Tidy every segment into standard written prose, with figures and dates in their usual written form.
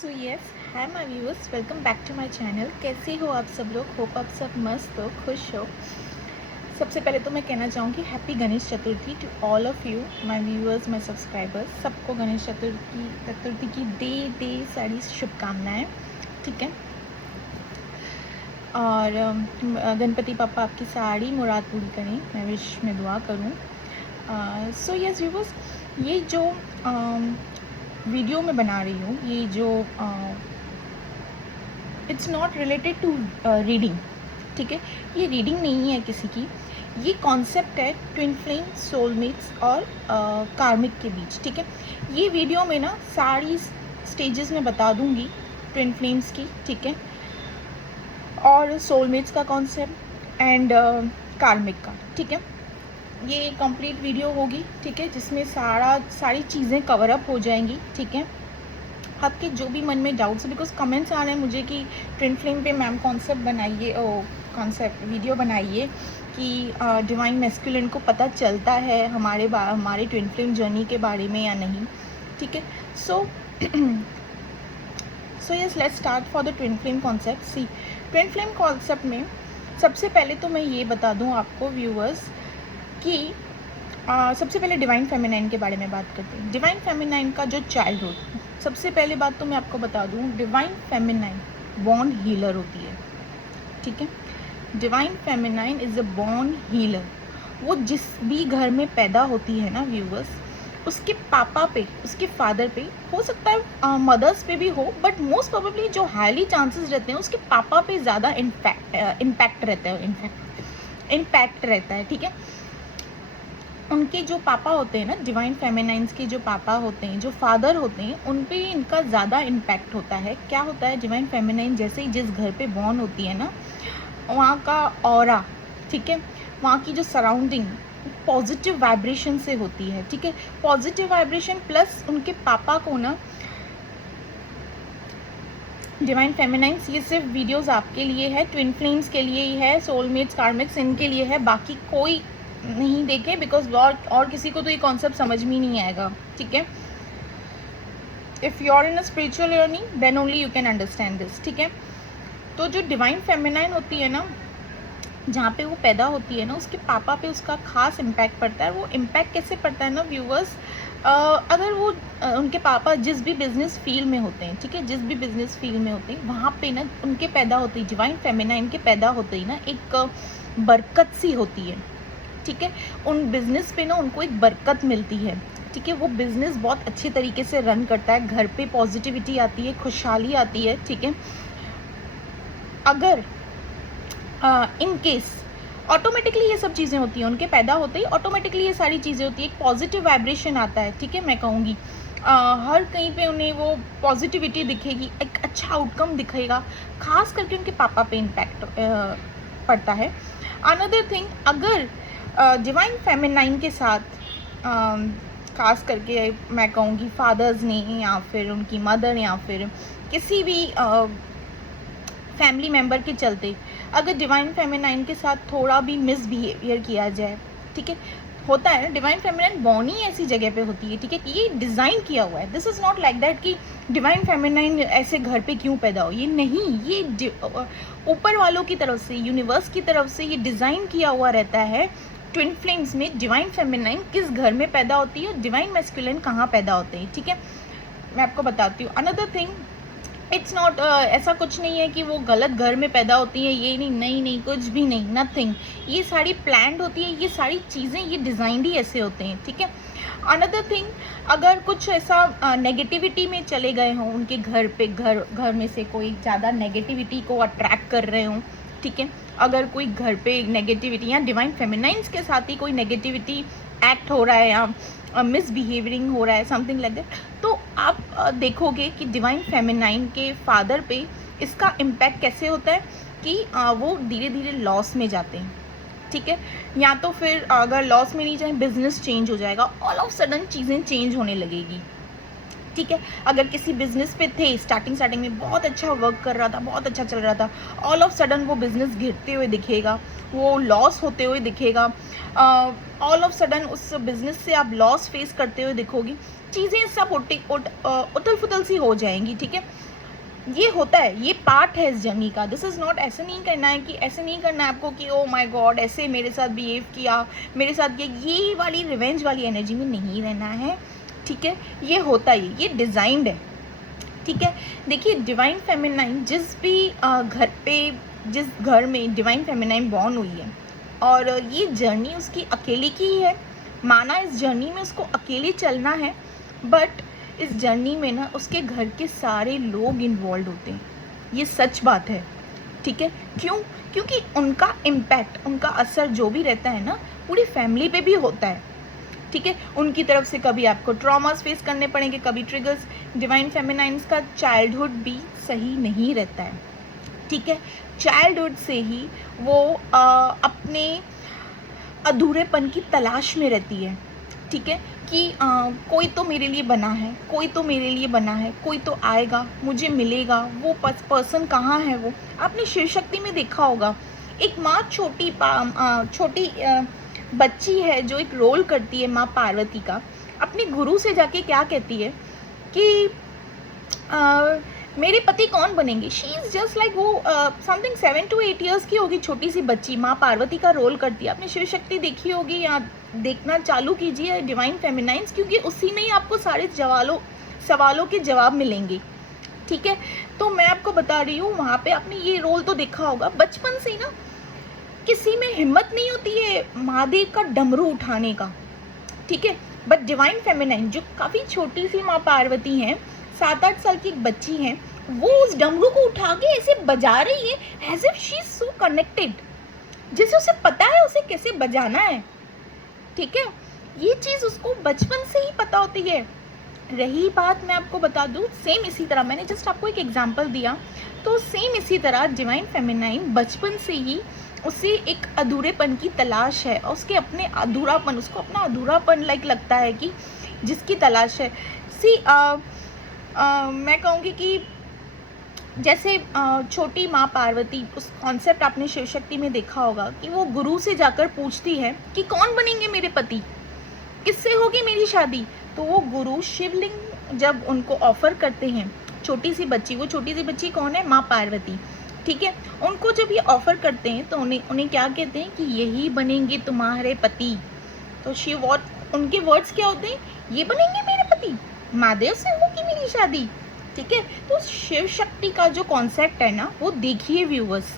So yes, hi my viewers, welcome back to my channel. कैसे हो आप सब लोग? होप आप सब मस्त हो, खुश हो। सबसे पहले तो मैं कहना चाहूँगी happy Ganesh Chaturthi to all of you, my viewers, my subscribers. सबको गणेश चतुर्थी की ढेर सारी शुभकामनाएं। ठीक है। और गणपति पापा आपकी सारी मुराद पूरी करें, मैं विश में दुआ करूँ। सो यस व्यूअर्स, ये जो वीडियो मैं बना रही हूँ, ये जो it's not related to reading. ठीक है, ये रीडिंग नहीं है किसी की। ये कॉन्सेप्ट है ट्विन फ्लेम, सोलमेट्स और कार्मिक के बीच। ठीक है, ये वीडियो में ना सारी स्टेजेस में बता दूंगी ट्विन फ्लेम्स की। ठीक है, और सोलमेट्स का कॉन्सेप्ट एंड कार्मिक का। ठीक है, ये कंप्लीट वीडियो होगी। ठीक है, जिसमें सारी चीज़ें कवर अप हो जाएंगी। ठीक है, आपके जो भी मन में डाउट्स, बिकॉज कमेंट्स आ रहे हैं मुझे कि ट्विन फ्लेम पे मैम कॉन्सेप्ट बनाइए, कॉन्सेप्ट वीडियो बनाइए कि डिवाइन मैस्कुलिन को पता चलता है हमारे ट्विन फ्लेम जर्नी के बारे में या नहीं। ठीक है, so yes, let's start for the twin flame concept. See, twin flame concept में सबसे पहले तो मैं ये बता दूँ आपको व्यूअर्स कि सबसे पहले डिवाइन फेमिनाइन के बारे में बात करते हैं। डिवाइन फेमिनाइन का जो चाइल्डहुड, सबसे पहले बात तो मैं आपको बता दूं, डिवाइन फेमिनाइन बॉर्न हीलर होती है। ठीक है, divine feminine is a born healer. वो जिस भी घर में पैदा होती है ना व्यूअर्स, उसके पापा पे, उसके फादर पे, हो सकता है मदर्स पे भी हो, बट मोस्ट प्रोबेबली जो हाईली चांसेस रहते हैं उसके पापा पे ज़्यादा इम्पैक्ट रहता है। ठीक है, उनके जो पापा होते हैं ना, डिवाइन फेमिनाइंस के जो पापा होते हैं, जो फादर होते हैं, उन पे इनका ज़्यादा इम्पैक्ट होता है। क्या होता है, डिवाइन फेमिनाइन जैसे ही जिस घर पे बॉर्न होती है ना, वहाँ का ऑरा, ठीक है, वहाँ की जो सराउंडिंग पॉजिटिव वाइब्रेशन से होती है। ठीक है, पॉजिटिव वाइब्रेशन प्लस उनके पापा को ना, डिवाइन फेमिनाइंस, ये सिर्फ वीडियोस आपके लिए है, ट्विन फ्लेम्स के लिए ही है, सोलमेट्स कार्मिक्स इनके लिए है, बाकी कोई नहीं देखे, बिकॉज और किसी को तो ये कॉन्सेप्ट समझ में ही नहीं आएगा। ठीक है, if you are in a spiritual journey then only you can understand this. ठीक है, तो जो डिवाइन फेमिनाइन होती है ना, जहाँ पे वो पैदा होती है ना, उसके पापा पे उसका खास इम्पैक्ट पड़ता है। वो इम्पैक्ट कैसे पड़ता है ना व्यूअर्स, अगर वो उनके पापा जिस भी बिजनेस फील्ड में होते हैं, ठीक है, जिस भी बिजनेस फील्ड में होते हैं, वहाँ पे ना उनके पैदा होती है, डिवाइन फेमिनाइन के पैदा होते ही ना एक बरकत सी होती है। ठीक है, उन बिजनेस पे ना उनको एक बरकत मिलती है। ठीक है, वो बिजनेस बहुत अच्छे तरीके से रन करता है, घर पे पॉजिटिविटी आती है, खुशहाली आती है। ठीक है, अगर इन केस ऑटोमेटिकली ये सब चीज़ें होती हैं, उनके पैदा होते ही ऑटोमेटिकली ये सारी चीज़ें होती है, एक पॉजिटिव वाइब्रेशन आता है। ठीक है, मैं कहूँगी हर कहीं पे उन्हें वो पॉजिटिविटी दिखेगी, एक अच्छा आउटकम दिखेगा, खास करके उनके पापा पे इम्पैक्ट पड़ता है। अनदर थिंग, अगर डिवाइन फेमिनाइन के साथ खास करके मैं कहूँगी फादर्स ने, या फिर उनकी मदर, या फिर किसी भी फैमिली मेम्बर के चलते अगर डिवाइन फेमिनाइन के साथ थोड़ा भी मिसबिहेवियर किया जाए, ठीक है, होता है ना, डिवाइन फेमिनाइन बॉर्न ही ऐसी जगह पे होती है। ठीक है, ये डिज़ाइन किया हुआ है। This is not like that कि डिवाइन फेमिनाइन ऐसे घर पे क्यों पैदा हो, ये नहीं, ये ऊपर वालों की तरफ से, यूनिवर्स की तरफ से ये डिज़ाइन किया हुआ रहता है। ट्विन फ्लेम्स में डिवाइन फेमिनाइन किस घर में पैदा होती है, डिवाइन मैस्कुलिन कहाँ पैदा होते हैं। ठीक है, मैं आपको बताती हूँ। अनदर थिंग, इट्स नॉट ऐसा कुछ नहीं है कि वो गलत घर में पैदा होती है, ये नहीं, कुछ भी नहीं, नथिंग। ये सारी प्लान्ड होती है, ये सारी चीज़ें, ये डिज़ाइंड ही ऐसे होते हैं। ठीक है, अनदर थिंग, अगर कुछ ऐसा नेगेटिविटी में चले गए हों, उनके घर पे, घर में से कोई ज़्यादा नेगेटिविटी को अट्रैक्ट कर रहे हों, ठीक है, अगर कोई घर पे नेगेटिविटी या डिवाइन फेमिनाइंस के साथ ही कोई नेगेटिविटी एक्ट हो रहा है या मिसबिहेवियरिंग हो रहा है, समथिंग लाइक दैट, तो आप देखोगे कि डिवाइन फेमिनाइन के फादर पे इसका इम्पैक्ट कैसे होता है कि वो धीरे धीरे लॉस में जाते हैं। ठीक है, या तो फिर अगर लॉस में नहीं जाए, बिजनेस चेंज हो जाएगा, ऑल ऑफ सडन चीज़ें चेंज होने लगेगी। ठीक है, अगर किसी बिजनेस पे थे, स्टार्टिंग में बहुत अच्छा वर्क कर रहा था, बहुत अच्छा चल रहा था, ऑल ऑफ सडन वो बिजनेस गिरते हुए दिखेगा, वो लॉस होते हुए दिखेगा, ऑल ऑफ सडन उस बिजनेस से आप लॉस फेस करते हुए दिखोगी, चीज़ें सब उथल पुथल सी हो जाएंगी। ठीक है, ये होता है, ये पार्ट है इस जर्नी का। दिस इज़ नॉट, ऐसे नहीं करना है कि ऐसे नहीं करना है आपको कि ओ माय गॉड ऐसे मेरे साथ बिहेव किया, मेरे साथ ये वाली रिवेंज वाली एनर्जी में नहीं रहना है, ठीक है। ये होता ही, ये डिज़ाइंड है, ठीक है। देखिए डिवाइन फेमिनाइन जिस भी घर पे, जिस घर में डिवाइन फेमिनाइन बॉर्न हुई है और ये जर्नी उसकी अकेले की ही है, माना इस जर्नी में उसको अकेले चलना है, बट इस जर्नी में ना उसके घर के सारे लोग इन्वॉल्व होते हैं, ये सच बात है, ठीक है। क्यों? क्योंकि उनका इम्पैक्ट, उनका असर जो भी रहता है ना पूरी फैमिली पे भी होता है, ठीक है। उनकी तरफ से कभी आपको ट्रॉमास फेस करने पड़ेंगे, कभी ट्रिगर्स। डिवाइन फेमिनाइन्स का चाइल्डहुड भी सही नहीं रहता है, ठीक है। चाइल्डहुड से ही वो अपने अधूरेपन की तलाश में रहती है, ठीक है, कि कोई तो मेरे लिए बना है, कोई तो मेरे लिए बना है, कोई तो आएगा मुझे मिलेगा, वो पर्सन कहाँ है वो। आपने शिव शक्ति में देखा होगा, एक माँ छोटी बच्ची है जो एक रोल करती है माँ पार्वती का, अपने गुरु से जाके क्या कहती है कि मेरे पति कौन बनेंगे। शी इज़ जस्ट लाइक वो समथिंग 7 to 8 years की होगी, छोटी सी बच्ची माँ पार्वती का रोल करती है। आपने शिव शक्ति देखी होगी या देखना चालू कीजिए डिवाइन फेमिनाइन्स, क्योंकि उसी में ही आपको सारे सवालों के जवाब मिलेंगे, ठीक है। तो मैं आपको बता रही हूँ, वहाँ पे आपने ये रोल तो देखा होगा बचपन से ना, किसी में हिम्मत नहीं होती है महादेव का डमरू उठाने का, ठीक है। बट डिवाइन फेमिनाइन जो काफ़ी छोटी सी माँ पार्वती हैं, 7-8 साल की एक बच्ची है, वो उस डमरू को उठा के ऐसे बजा रही है as if she is so connected, जैसे उसे पता है उसे कैसे बजाना है, ठीक है। ये चीज़ उसको बचपन से ही पता होती है। रही बात, मैं आपको बता दूँ, सेम इसी तरह मैंने जस्ट आपको एक एग्जांपल दिया, तो सेम इसी तरह डिवाइन फेमिनाइन बचपन से ही उसे एक अधूरेपन की तलाश है, और उसके अपने अधूरापन, उसको अपना अधूरापन लाइक लगता है कि जिसकी तलाश है। मैं कहूँगी कि जैसे छोटी माँ पार्वती, उस कॉन्सेप्ट आपने शिव शक्ति में देखा होगा कि वो गुरु से जाकर पूछती है कि कौन बनेंगे मेरे पति, किससे होगी मेरी शादी। तो वो गुरु शिवलिंग जब उनको ऑफर करते हैं, छोटी सी बच्ची, वो छोटी सी बच्ची कौन है, माँ पार्वती, ठीक है। उनको जब ये ऑफर करते हैं तो उन्हें क्या कहते हैं कि यही बनेंगे तुम्हारे पति। तो उनके वर्ड्स क्या होते हैं, ये बनेंगे मेरे पति, महादेव से होगी मेरी शादी, ठीक है। तो शिव शक्ति का जो कॉन्सेप्ट है ना, वो देखिए व्यूअर्स,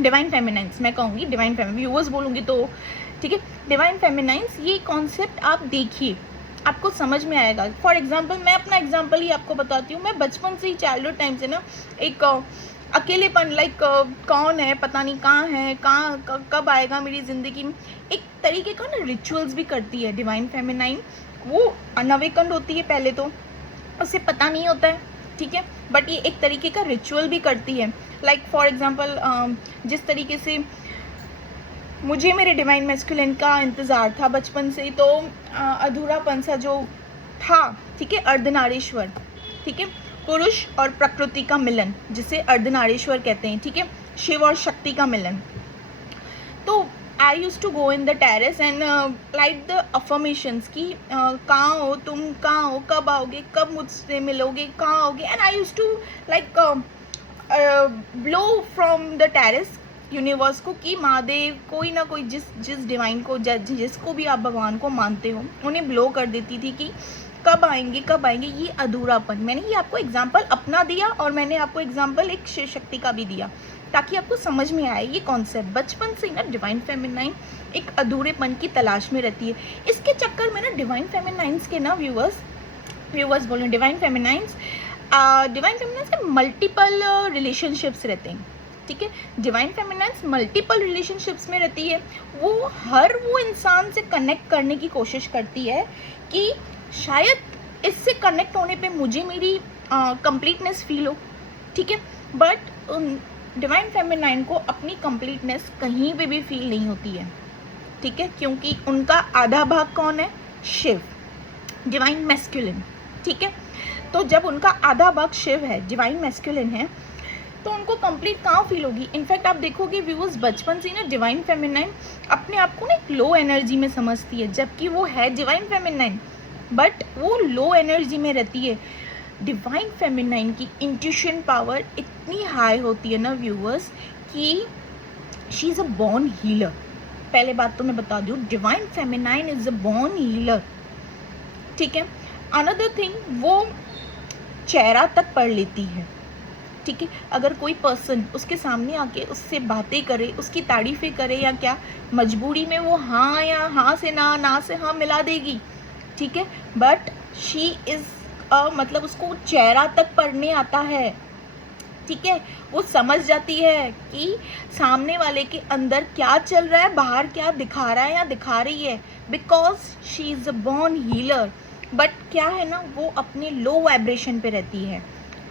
डिवाइन फेमिनाइन्स, मैं कहूँगी डिवाइन व्यूअर्स बोलूँगी तो ठीक है, डिवाइन फेमिनाइन्स, ये कॉन्सेप्ट आप देखिए, आपको समझ में आएगा। फॉर एग्जाम्पल, मैं अपना एग्जाम्पल ही आपको बताती हूँ। मैं बचपन से ही, चाइल्डहुड टाइम से ना, एक अकेलेपन, लाइक कौन है, पता नहीं कहाँ है, कब आएगा मेरी ज़िंदगी में, एक तरीके का ना रिचुअल्स भी करती है डिवाइन फेमिनाइन। वो अनअवेकन्ड होती है पहले तो, उसे पता नहीं होता है, ठीक है, बट ये एक तरीके का रिचुअल भी करती है। लाइक फॉर एग्जांपल, जिस तरीके से मुझे मेरे डिवाइन मैस्कुलिन का इंतज़ार था बचपन से ही, तो अधूरापन सा जो था, ठीक है, अर्धनारीश्वर, ठीक है, पुरुष और प्रकृति का मिलन, जिसे अर्धनारीश्वर कहते हैं, ठीक है, शिव और शक्ति का मिलन। तो I used to go in the terrace and light the affirmations कि कहाँ हो तुम, कहाँ हो, कब आओगे, कब मुझसे मिलोगे, कहाँ आओगे। And I used to like blow from the terrace universe को कि महादेव, कोई ना कोई, जिस डिवाइन को, जिसको भी आप भगवान को मानते हो, उन्हें ब्लो कर देती थी कि कब आएंगे, कब आएंगे। ये अधूरापन, मैंने ये आपको एग्जाम्पल अपना दिया, और मैंने आपको एग्जाम्पल एक शिव शक्ति का भी दिया, ताकि आपको समझ में आए ये कॉन्सेप्ट। बचपन से ही ना डिवाइन फेमिनाइन एक अधूरेपन की तलाश में रहती है। इसके चक्कर में ना डिवाइन फेमिनाइंस के ना व्यूअर्स बोलो, डिवाइन फेमिनाइंस के मल्टीपल रिलेशनशिप्स रहते हैं, ठीक है। डिवाइन फेमिनाइंस मल्टीपल रिलेशनशिप्स में रहती है। वो इंसान से कनेक्ट करने की कोशिश करती है कि शायद इससे कनेक्ट होने पे मुझे मेरी कंप्लीटनेस फील हो, ठीक है। बट डिवाइन फेमिनाइन को अपनी कंप्लीटनेस कहीं पे भी फील नहीं होती है, ठीक है, क्योंकि उनका आधा भाग कौन है, शिव, डिवाइन मैस्कुलिन, ठीक है। तो जब उनका आधा भाग शिव है, डिवाइन मैस्कुलिन है, तो उनको कंप्लीट कहाँ फील होगी। इनफैक्ट आप देखोगे व्यूअर्स, बचपन से ना डिवाइन फेमिनाइन अपने आप को ना एक लो एनर्जी में समझती है, जबकि वो है डिवाइन फेमिनाइन, बट वो लो एनर्जी में रहती है। डिवाइन फेमिनाइन की इंट्यूशन पावर इतनी हाई होती है ना व्यूअर्स कि she is a born healer. पहले बात तो मैं बता दूँ, divine feminine is a born healer, ठीक है। अनदर थिंग, वो चेहरा तक पढ़ लेती है, ठीक है। अगर कोई पर्सन उसके सामने आके उससे बातें करे, उसकी तारीफें करे या क्या, मजबूरी में वो हाँ या हाँ से ना, ना से हाँ मिला देगी, ठीक है। बट शी इज मतलब उसको चेहरा तक पढ़ने आता है, ठीक है। वो समझ जाती है कि सामने वाले के अंदर क्या चल रहा है, बाहर क्या दिखा रहा है या दिखा रही है, because she is a born healer. But क्या है ना, वो अपने लो वाइब्रेशन पे रहती है,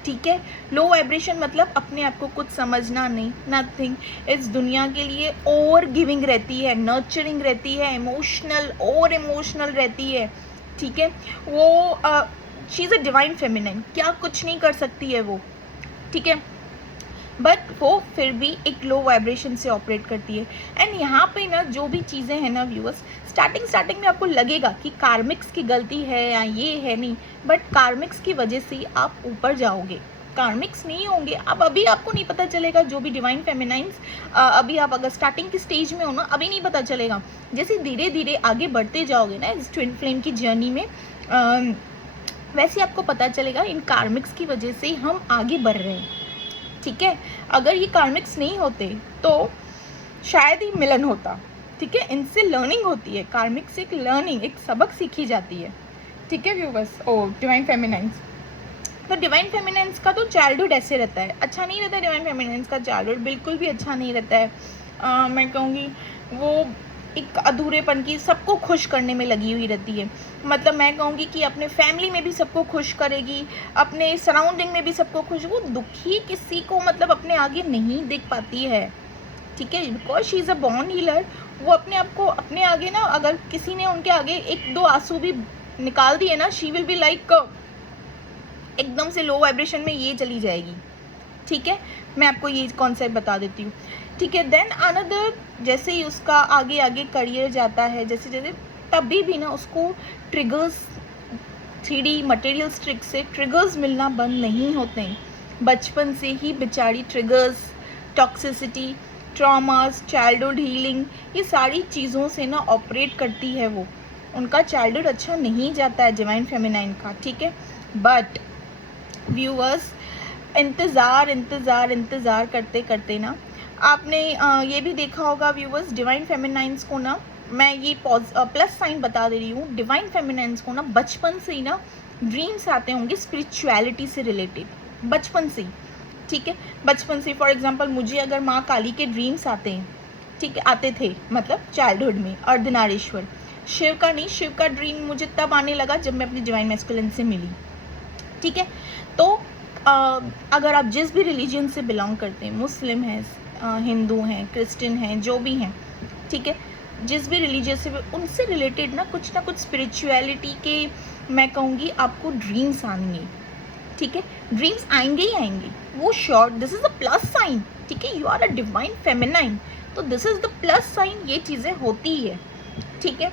ठीक है। लो वाइब्रेशन मतलब अपने आप को कुछ समझना नहीं, नथिंग। इस दुनिया के लिए ओवर गिविंग रहती है, नर्चरिंग रहती है, इमोशनल और इमोशनल रहती है, ठीक है। वो she is a divine feminine, क्या कुछ नहीं कर सकती है वो, ठीक है। बट वो फिर भी एक लो वाइब्रेशन से ऑपरेट करती है। एंड यहाँ पे ना जो भी चीज़ें हैं ना व्यूअर्स, स्टार्टिंग में आपको लगेगा कि कार्मिक्स की गलती है या ये है, नहीं, बट कार्मिक्स की वजह से आप ऊपर जाओगे, कार्मिक्स नहीं होंगे। अब अभी आपको नहीं पता चलेगा, जो भी डिवाइन फेमिनाइंस अभी आप अगर स्टार्टिंग की स्टेज में हो ना, अभी नहीं पता चलेगा। जैसे धीरे धीरे आगे बढ़ते जाओगे ना इस ट्विन फ्लेम की जर्नी में, वैसे आपको पता चलेगा इन कार्मिक्स की वजह से हम आगे बढ़ रहे हैं, ठीक है। अगर ये कार्मिक्स नहीं होते तो शायद ही मिलन होता, ठीक है। इनसे लर्निंग होती है, कार्मिक से एक लर्निंग, एक सबक सीखी जाती है, ठीक है व्यूअर्स। ओ डिवाइन फेमिनाइंस, तो डिवाइन फेमिनाइंस का तो चाइल्डहुड ऐसे रहता है, अच्छा नहीं रहता है। डिवाइन फेमिनाइंस का चाइल्डहुड बिल्कुल भी अच्छा नहीं रहता है। मैं कहूँगी वो एक अधूरेपन की, सबको खुश करने में लगी हुई रहती है। मतलब मैं कहूँगी कि अपने फैमिली में भी सबको खुश करेगी, अपने सराउंडिंग में भी सबको खुश, वो दुखी किसी को मतलब अपने आगे नहीं देख पाती है, ठीक है। Because she is a born healer, वो अपने आप को अपने आगे ना, अगर किसी ने उनके आगे एक दो आंसू भी निकाल दिए ना, शी विल बी लाइक एकदम से लो वाइब्रेशन में ये चली जाएगी, ठीक है। मैं आपको ये कॉन्सेप्ट बता देती हूँ, ठीक है। देन अनदर, जैसे ही उसका आगे आगे करियर जाता है, जैसे जैसे, तभी भी ना उसको ट्रिगर्स, 3D मटेरियल ट्रिक से ट्रिगर्स मिलना बंद नहीं होते हैं। बचपन से ही बेचारी triggers, toxicity, traumas, childhood healing, ये सारी चीज़ों से ना ऑपरेट करती है वो। उनका चाइल्डहुड अच्छा नहीं जाता है डिवाइन फेमिनाइन का, ठीक है। बट व्यूअर्स, इंतज़ार करते करते ना आपने ये भी देखा होगा व्यूअर्स, डिवाइन फेमिनाइंस को ना, मैं ये प्लस साइन बता दे रही हूँ, डिवाइन फेमिनाइंस को ना बचपन से ही ना ड्रीम्स आते होंगे स्पिरिचुअलिटी से रिलेटेड, बचपन से ही, ठीक है। बचपन से, फॉर एग्जांपल मुझे अगर माँ काली के ड्रीम्स आते हैं, ठीक है, आते थे, मतलब चाइल्डहुड में, अर्धनारीश्वर, शिव का नहीं, शिव का ड्रीम मुझे तब आने लगा जब मैं अपनी डिवाइन मैस्कुलिन से मिली, ठीक है। तो अगर आप जिस भी रिलीजन से बिलोंग करते हैं, मुस्लिम हैं, हिंदू हैं, क्रिश्चियन हैं, जो भी हैं, ठीक है, जिस भी रिलीजन से, उनसे रिलेटेड ना कुछ स्पिरिचुअलिटी के, मैं कहूँगी आपको ड्रीम्स आएंगे, ठीक है। ड्रीम्स आएंगे ही आएंगे, वो sure, this is the plus sign, ठीक है। You are a divine feminine, तो this is the plus sign, ये चीज़ें होती है, ठीक है।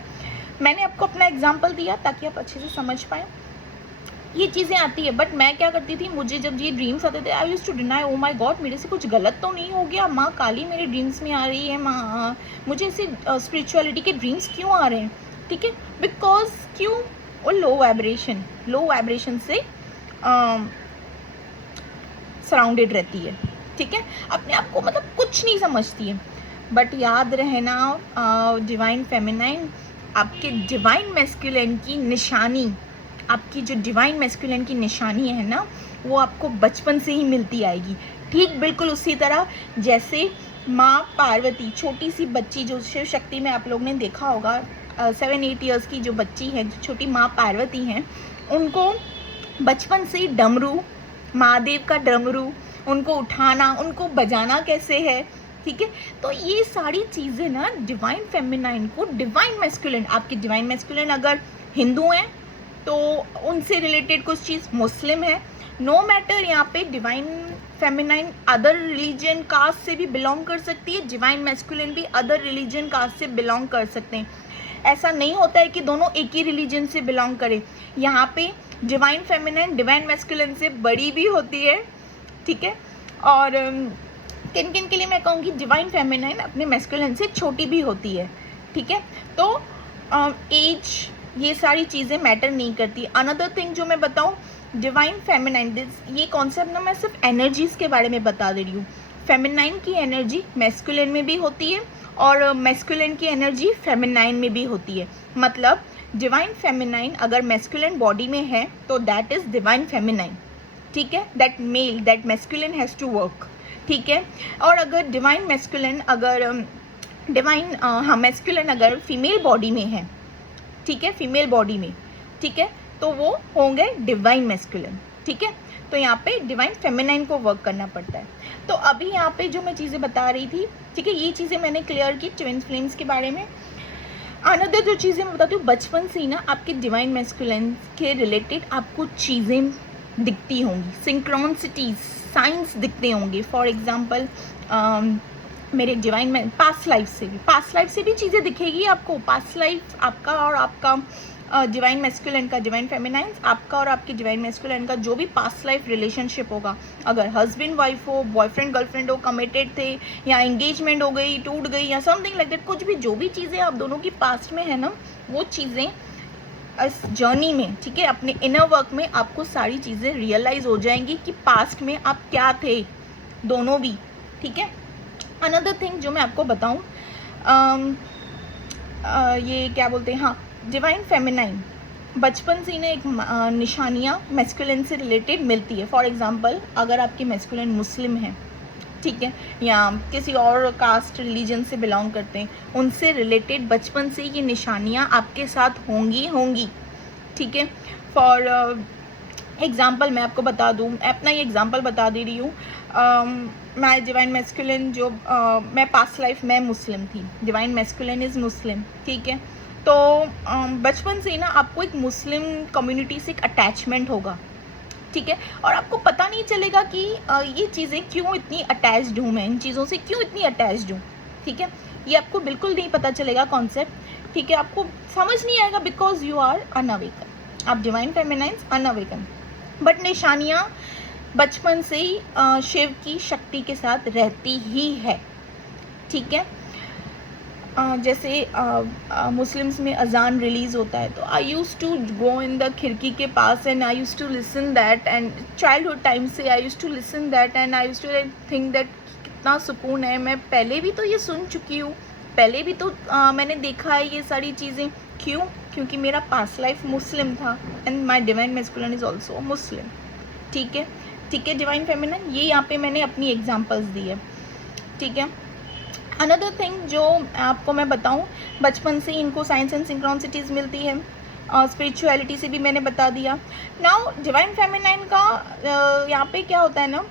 मैंने आपको अपना एग्जाम्पल दिया ताकि आप अच्छे से समझ पाएँ, ये चीज़ें आती है। बट मैं क्या करती थी, मुझे जब ये ड्रीम्स आते थे, I used to deny, oh my god, मेरे से कुछ गलत तो नहीं हो गया, माँ काली मेरे ड्रीम्स में आ रही है, माँ मुझे ऐसे स्पिरिचुअलिटी के ड्रीम्स क्यों आ रहे हैं, ठीक है। बिकॉज क्यों, वो लो वाइब्रेशन से सराउंडेड रहती है, ठीक है। अपने आप को मतलब कुछ नहीं समझती है। बट याद रहना, डिवाइन फेमिनाइन आपके डिवाइन मैस्कुलिन की निशानी, आपकी जो डिवाइन मैस्कुलिन की निशानी है ना, वो आपको बचपन से ही मिलती आएगी। ठीक बिल्कुल उसी तरह जैसे माँ पार्वती, छोटी सी बच्ची जो शिव शक्ति में आप लोग ने देखा होगा, 7-8 ईयर्स की जो बच्ची है, जो छोटी माँ पार्वती हैं, उनको बचपन से ही डमरू, महादेव का डमरू, उनको उठाना, उनको बजाना कैसे है, ठीक है। तो ये सारी चीज़ें ना डिवाइन फेमिनाइन को, डिवाइन मैस्कुलिन, आपकी डिवाइन मैस्कुलिन अगर हिंदू हैं तो उनसे रिलेटेड कुछ चीज़ मुस्लिम है, नो मैटर, यहाँ पे divine feminine other religion caste से भी बिलोंग कर सकती है, डिवाइन मैस्कुलिन भी अदर रिलीजन कास्ट से बिलोंग कर सकते हैं। ऐसा नहीं होता है कि दोनों एक ही रिलीजन से बिलोंग करें। यहाँ पे डिवाइन फेमिनाइन डिवाइन मैस्कुलिन से बड़ी भी होती है, ठीक है, और किन किन के लिए मैं कहूँगी डिवाइन फेमिनाइन अपने मैस्कुलिन से छोटी भी होती है, ठीक है। तो एज ये सारी चीज़ें मैटर नहीं करती। अनदर थिंग जो मैं बताऊँ, डिवाइन फेमिनाइन, ये कॉन्सेप्ट ना मैं सिर्फ एनर्जीज़ के बारे में बता दे रही हूँ। फेमिनाइन की एनर्जी मैस्कुलिन में भी होती है और मैस्कुलिन की एनर्जी फेमिनाइन में भी होती है। मतलब डिवाइन फेमिनाइन अगर मैस्कुलिन बॉडी में है तो दैट इज़ डिवाइन फेमिनाइन, ठीक है, that male that masculine has to work, ठीक है। और अगर डिवाइन मैस्कुलिन अगर मैस्कुलिन अगर फीमेल बॉडी में है, ठीक है, फीमेल बॉडी में, ठीक है, तो वो होंगे डिवाइन मैस्कुलिन, ठीक है। तो यहाँ पे डिवाइन फेमिनाइन को वर्क करना पड़ता है। तो अभी यहाँ पे जो मैं चीज़ें बता रही थी, ठीक है, ये चीज़ें मैंने क्लियर की ट्विन फ्लेम्स के बारे में। अनदर जो चीज़ें मैं बताती हूँ, बचपन से ही ना आपके डिवाइन मैस्कुलिन के रिलेटेड आपको चीज़ें दिखती होंगी, सिंक्रोनिसिटीज साइंस दिखते होंगे। फॉर एग्जांपल मेरे डिवाइन में पास्ट लाइफ से भी चीज़ें दिखेगी आपको। पास्ट लाइफ आपका और आपका डिवाइन मैस्कुलिन का, डिवाइन फेमिनाइन आपका और आपके डिवाइन मैस्कुलिन का जो भी पास्ट लाइफ रिलेशनशिप होगा, अगर हस्बैंड वाइफ हो, बॉयफ्रेंड गर्लफ्रेंड हो, कमिटेड थे या एंगेजमेंट हो गई, टूट गई या समथिंग लाइक दैट, कुछ भी जो भी चीज़ें आप दोनों की पास्ट में है ना, वो चीज़ें इस जर्नी में, ठीक है, अपने इनर वर्क में आपको सारी चीज़ें रियलाइज हो जाएंगी कि पास्ट में आप क्या थे, दोनों भी, ठीक है। अनदर थिंग जो मैं आपको बताऊं, ये क्या बोलते हैं, हाँ, डिवाइन फेमिनाइन बचपन से ना एक निशानियाँ मैस्कुलिन से रिलेटेड मिलती है। फॉर एग्जांपल अगर आपकी मैस्कुलिन मुस्लिम है, ठीक है, या किसी और कास्ट रिलीजन से बिलोंग करते हैं, उनसे रिलेटेड बचपन से ये निशानियाँ आपके साथ होंगी, ठीक है। फॉर एग्जांपल मैं आपको बता दूँ, अपना ये एग्जांपल बता दे रही हूँ। मैं डिवाइन मैस्कुलिन जो मैं पास्ट लाइफ में मुस्लिम थी, डिवाइन मैस्कुलिन इज़ मुस्लिम, ठीक है। तो बचपन से ही ना आपको एक मुस्लिम कम्युनिटी से एक अटैचमेंट होगा, ठीक है, और आपको पता नहीं चलेगा कि ये चीज़ें क्यों इतनी अटैच्ड हूँ, मैं इन चीज़ों से क्यों इतनी अटैच्ड हूँ, ठीक है, ये आपको बिल्कुल नहीं पता चलेगा कॉन्सेप्ट, ठीक है, आपको समझ नहीं आएगा बिकॉज यू आर अनअवेकन, आप डिवाइन फेमिनाइन अनअवेकन। बट निशानियाँ बचपन से ही शिव की शक्ति के साथ रहती ही है, ठीक है। जैसे मुस्लिम्स में अजान रिलीज़ होता है, तो I used to go in the खिड़की के पास and I used to listen that, and childhood time से I used to listen that and I used to think that कितना सुकून है, मैं पहले भी तो ये सुन चुकी हूँ, पहले भी तो मैंने देखा है ये सारी चीज़ें। क्यों? क्योंकि मेरा पास्ट लाइफ मुस्लिम था and my divine masculine is also Muslim, ठीक है, ठीक है। डिवाइन फेमिनिन ये यहाँ पे मैंने अपनी एग्जांपल्स दी है, ठीक है। अनदर थिंग जो आपको मैं बताऊं, बचपन से इनको साइंस एंड सिंक्रोनिसिटीज़ मिलती है, स्पिरिचुअलिटी से भी मैंने बता दिया। नाउ डिवाइन फेमिनाइन का यहाँ पे क्या होता है ना,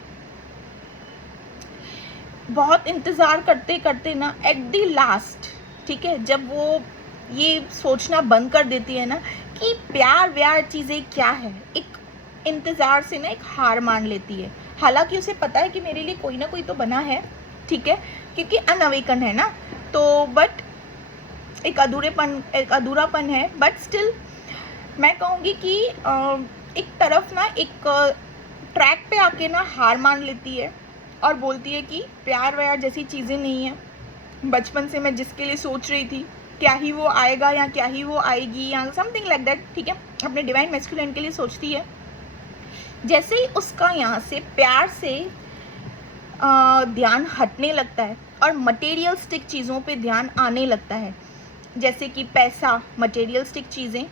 बहुत इंतज़ार करते करते ना एट द लास्ट, ठीक है, जब वो ये सोचना बंद कर देती है ना कि प्यार व्यार चीज़ें क्या है, एक इंतज़ार से ना एक हार मान लेती है। हालांकि उसे पता है कि मेरे लिए कोई ना कोई तो बना है, ठीक है, क्योंकि अनअवेकन है ना, तो बट एक अधूरापन है, बट स्टिल मैं कहूँगी कि एक तरफ ना एक ट्रैक पे आके ना हार मान लेती है और बोलती है कि प्यार व्यार जैसी चीज़ें नहीं है, बचपन से मैं जिसके लिए सोच रही थी क्या ही वो आएगा या क्या ही वो आएगी या समथिंग लाइक दैट, ठीक है, अपने डिवाइन मैस्कुलिन के लिए सोचती है। जैसे ही उसका यहाँ से प्यार से ध्यान हटने लगता है और मटेरियलिस्टिक चीज़ों पे ध्यान आने लगता है, जैसे कि पैसा, मटेरियलिस्टिक चीज़ें,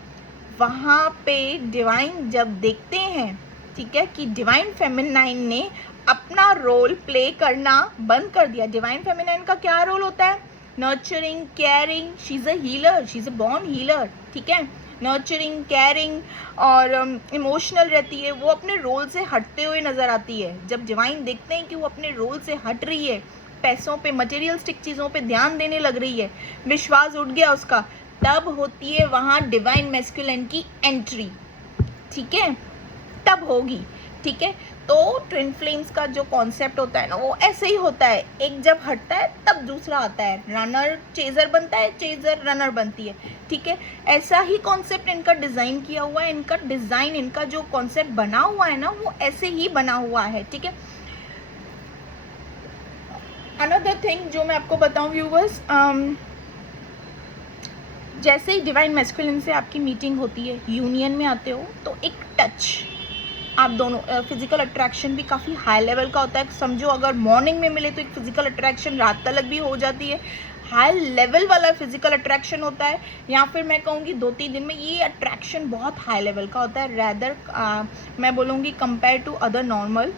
वहाँ पे डिवाइन जब देखते हैं, ठीक है, कि डिवाइन फेमिनाइन ने अपना रोल प्ले करना बंद कर दिया। डिवाइन फेमिनाइन का क्या रोल होता है? Nurturing, caring, she is a healer, she is a born healer, ठीक है, नर्चरिंग, केयरिंग और इमोशनल रहती है। वो अपने रोल से हटते हुए नज़र आती है। जब डिवाइन देखते हैं कि वो अपने रोल से हट रही है, पैसों पे, मटेरियलिस्टिक चीज़ों पे ध्यान देने लग रही है, विश्वास उठ गया उसका, तब होती है वहाँ डिवाइन मैस्कुलिन की एंट्री, ठीक है, तब होगी, ठीक है। तो ट्विन फ्लेम्स का जो कॉन्सेप्ट होता है ना वो ऐसे ही होता है, एक जब हटता है तब दूसरा आता है, रनर चेजर बनता है, चेजर रनर बनती है, ठीक है। ऐसा ही कॉन्सेप्ट इनका डिजाइन किया हुआ है, इनका डिजाइन, इनका जो कॉन्सेप्ट बना हुआ है ना वो ऐसे ही बना हुआ है, ठीक है। अनदर थिंग जो मैं आपको बताऊं व्यूवर्स, जैसे ही डिवाइन मैस्कुलिन से आपकी मीटिंग होती है, यूनियन में आते हो, तो एक टच, आप दोनों फिजिकल अट्रैक्शन भी काफ़ी हाई लेवल का होता है। समझो अगर मॉर्निंग में मिले तो एक फिजिकल अट्रैक्शन रात तक भी हो जाती है, हाई लेवल वाला फिजिकल अट्रैक्शन होता है, या फिर मैं कहूँगी 2-3 दिन में ये अट्रैक्शन बहुत हाई लेवल का होता है, रैदर मैं बोलूँगी compare to other normal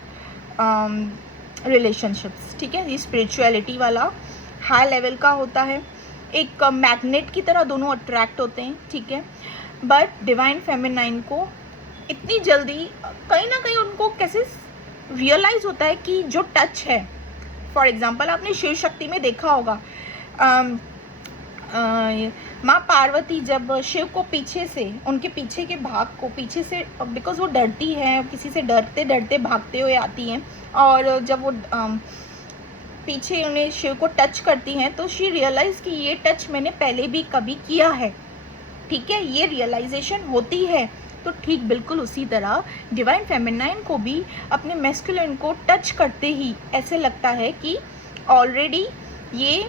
relationships, ठीक है। ये स्पिरिचुअलिटी वाला हाई लेवल का होता है, एक मैग्नेट की तरह दोनों अट्रैक्ट होते हैं, ठीक है। बट डिवाइन फेमिनाइन को इतनी जल्दी कहीं ना कहीं उनको कैसे रियलाइज होता है कि जो टच है, फॉर एग्जांपल आपने शिव शक्ति में देखा होगा, माँ पार्वती जब शिव को पीछे से, उनके पीछे के भाग को पीछे से, बिकॉज वो डरती है, किसी से डरते डरते भागते हुए आती हैं, और जब वो पीछे उन्हें शिव को टच करती हैं तो शी रियलाइज कि ये टच मैंने पहले भी कभी किया है, ठीक है, ये रियलाइजेशन होती है। तो ठीक बिल्कुल उसी तरह डिवाइन फेमिनाइन को भी अपने मैस्कुलिन को टच करते ही ऐसे लगता है कि ऑलरेडी ये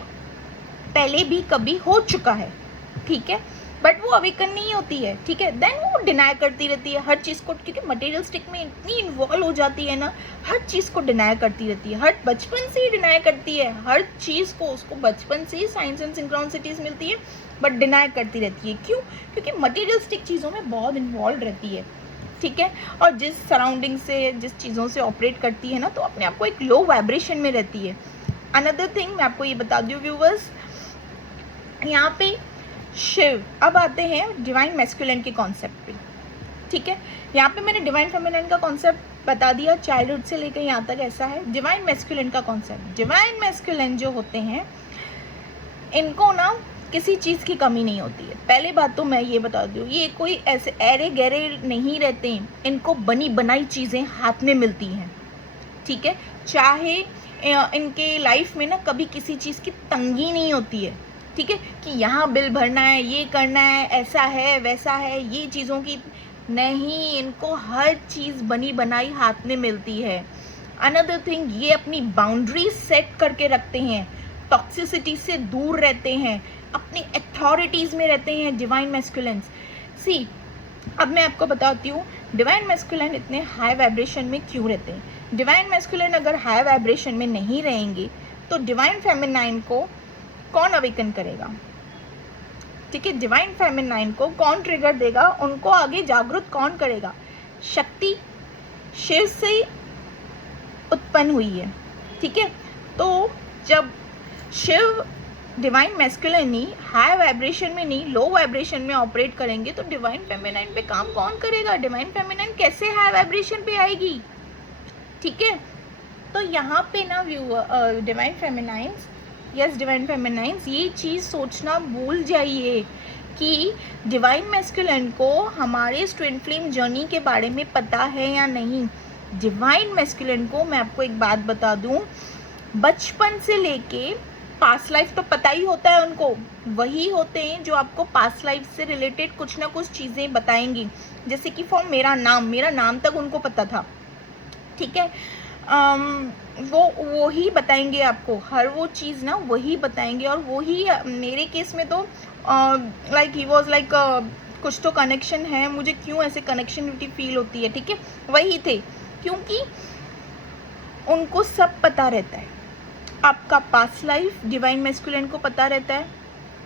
पहले भी कभी हो चुका है, ठीक है। बट वो अवेकन नहीं होती है, ठीक है। देन वो डिनाई करती रहती है हर चीज़ को, क्योंकि मटेरियलिस्टिक में इतनी इन्वॉल्व हो जाती है ना, हर चीज़ को डिनाई करती रहती है, हर बचपन से ही डिनाई करती है हर चीज़ को, उसको बचपन से ही साइंस एंड सिंक्रोनिसिटीज मिलती है, बट डिनाई करती रहती है। क्यों? क्योंकि मटेरियलिस्टिक चीज़ों में बहुत इन्वॉल्व रहती है, ठीक है। और जिस सराउंडिंग से, जिस चीज़ों से ऑपरेट करती है ना, तो अपने आप को एक लो वाइब्रेशन में रहती है। अनदर थिंग मैं आपको ये बता दूँ व्यूवर्स, यहाँ पे शिव, अब आते हैं डिवाइन मैस्कुलिन के कॉन्सेप्ट पे, ठीक है। यहाँ पे मैंने डिवाइन फेमिनिन का कॉन्सेप्ट बता दिया, चाइल्डहुड से लेकर यहाँ तक ऐसा है। डिवाइन मैस्कुलिन का कॉन्सेप्ट, डिवाइन मैस्कुलिन जो होते हैं इनको ना किसी चीज़ की कमी नहीं होती है। पहली बात तो मैं ये बता दूँ, ये कोई ऐसे ऐरे गहरे नहीं रहते हैं, इनको बनी बनाई चीज़ें हाथ में मिलती हैं, ठीक है। चाहे इनके लाइफ में ना कभी किसी चीज़ की तंगी नहीं होती है, ठीक है, कि यहाँ बिल भरना है, ये करना है, ऐसा है वैसा है, ये चीज़ों की नहीं, इनको हर चीज़ बनी बनाई हाथ में मिलती है। अनदर थिंग, ये अपनी बाउंड्रीज सेट करके रखते हैं, टॉक्सिसिटी से दूर रहते हैं, अपनी अथॉरिटीज में रहते हैं डिवाइन मैस्कुलिन्स। सी, अब मैं आपको बताती हूँ डिवाइन मैस्कुलिन इतने हाई वाइब्रेशन में क्यों रहते हैं। डिवाइन मैस्कुलिन अगर हाई वाइब्रेशन में नहीं रहेंगे तो डिवाइन फेमिनाइन को कौन अवेकन करेगा, ठीक है। डिवाइन फेमिनाइन को कौन ट्रिगर देगा, उनको आगे जागरूक कौन करेगा? शक्ति शिव से उत्पन्न हुई है, ठीक है। तो जब शिव डिवाइन मैस्कुलिन ही हाई वाइब्रेशन में नहीं, लो वाइब्रेशन में ऑपरेट करेंगे तो डिवाइन फेमिनाइन पे काम कौन करेगा? डिवाइन फेमिनाइन कैसे हाई वाइब्रेशन पे आएगी, ठीक है। तो यहाँ पे ना डिवाइन फेमिनाइंस, यस डिवाइन फेमिनाइंस, ये चीज़ सोचना भूल जाइए कि डिवाइन मैस्कुलिन को हमारे ट्विन फ्लेम जर्नी के बारे में पता है या नहीं। डिवाइन मैस्कुलिन को मैं आपको एक बात बता दूं, बचपन से लेके पास्ट लाइफ तो पता ही होता है उनको, वही होते हैं जो आपको पास्ट लाइफ से रिलेटेड कुछ ना कुछ चीज़ें बताएंगी। जैसे कि फॉर मेरा नाम तक उनको पता था, ठीक है। वो ही बताएंगे आपको, हर वो चीज़ ना वही बताएंगे। और वो ही मेरे केस में तो लाइक ही वॉज लाइक कुछ तो कनेक्शन है, मुझे क्यों ऐसे कनेक्शनिटी फील होती है, ठीक है, वही थे, क्योंकि उनको सब पता रहता है। आपका पास्ट लाइफ डिवाइन मैस्कुलिन को पता रहता है,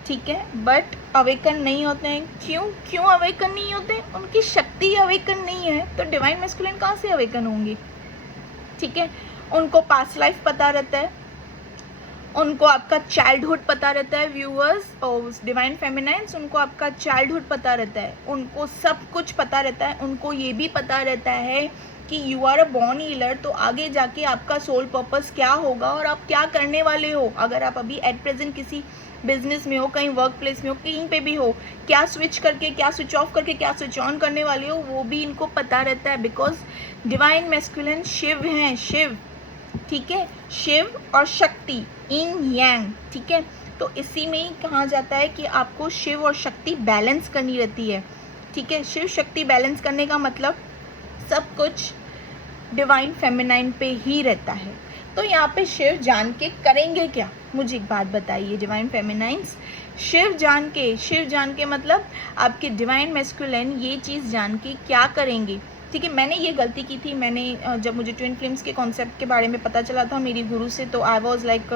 ठीक है, बट अवेकन नहीं होते हैं। क्यों अवेकन नहीं होते? उनकी शक्ति अवेकन नहीं है, तो डिवाइन मैस्कुलिन कहाँ से अवेकन होंगे, ठीक है। उनको पास्ट लाइफ पता रहता है, उनको आपका चाइल्डहुड पता रहता है व्यूअर्स, और डिवाइन फेमिनाइंस उनको आपका चाइल्डहुड पता रहता है, उनको सब कुछ पता रहता है। उनको ये भी पता रहता है कि you are a born healer, तो आगे जाके आपका सोल पर्पस क्या होगा और आप क्या करने वाले हो। अगर आप अभी एट प्रेजेंट किसी बिजनेस में हो, कहीं वर्क प्लेस में हो, कहीं पे भी हो, क्या स्विच करके, क्या स्विच ऑफ करके, क्या स्विच ऑन करने वाले हो, वो भी इनको पता रहता है। बिकॉज डिवाइन मैस्कुलिन शिव हैं, शिव, ठीक है, शिव और शक्ति, इन यांग, ठीक है। तो इसी में ही कहा जाता है कि आपको शिव और शक्ति बैलेंस करनी रहती है, ठीक है। शिव शक्ति बैलेंस करने का मतलब सब कुछ डिवाइन फेमिनाइन पे ही रहता है। तो यहाँ पे शिव जान के करेंगे क्या, मुझे एक बात बताइए डिवाइन फेमिनाइंस। शिव जान के मतलब आपके डिवाइन मैस्कुलिन ये चीज़ जान के क्या करेंगे, ठीक है। मैंने ये गलती की थी, मैंने जब मुझे ट्विन फ्लेम्स के कॉन्सेप्ट के बारे में पता चला था मेरी गुरु से, तो आई वॉज लाइक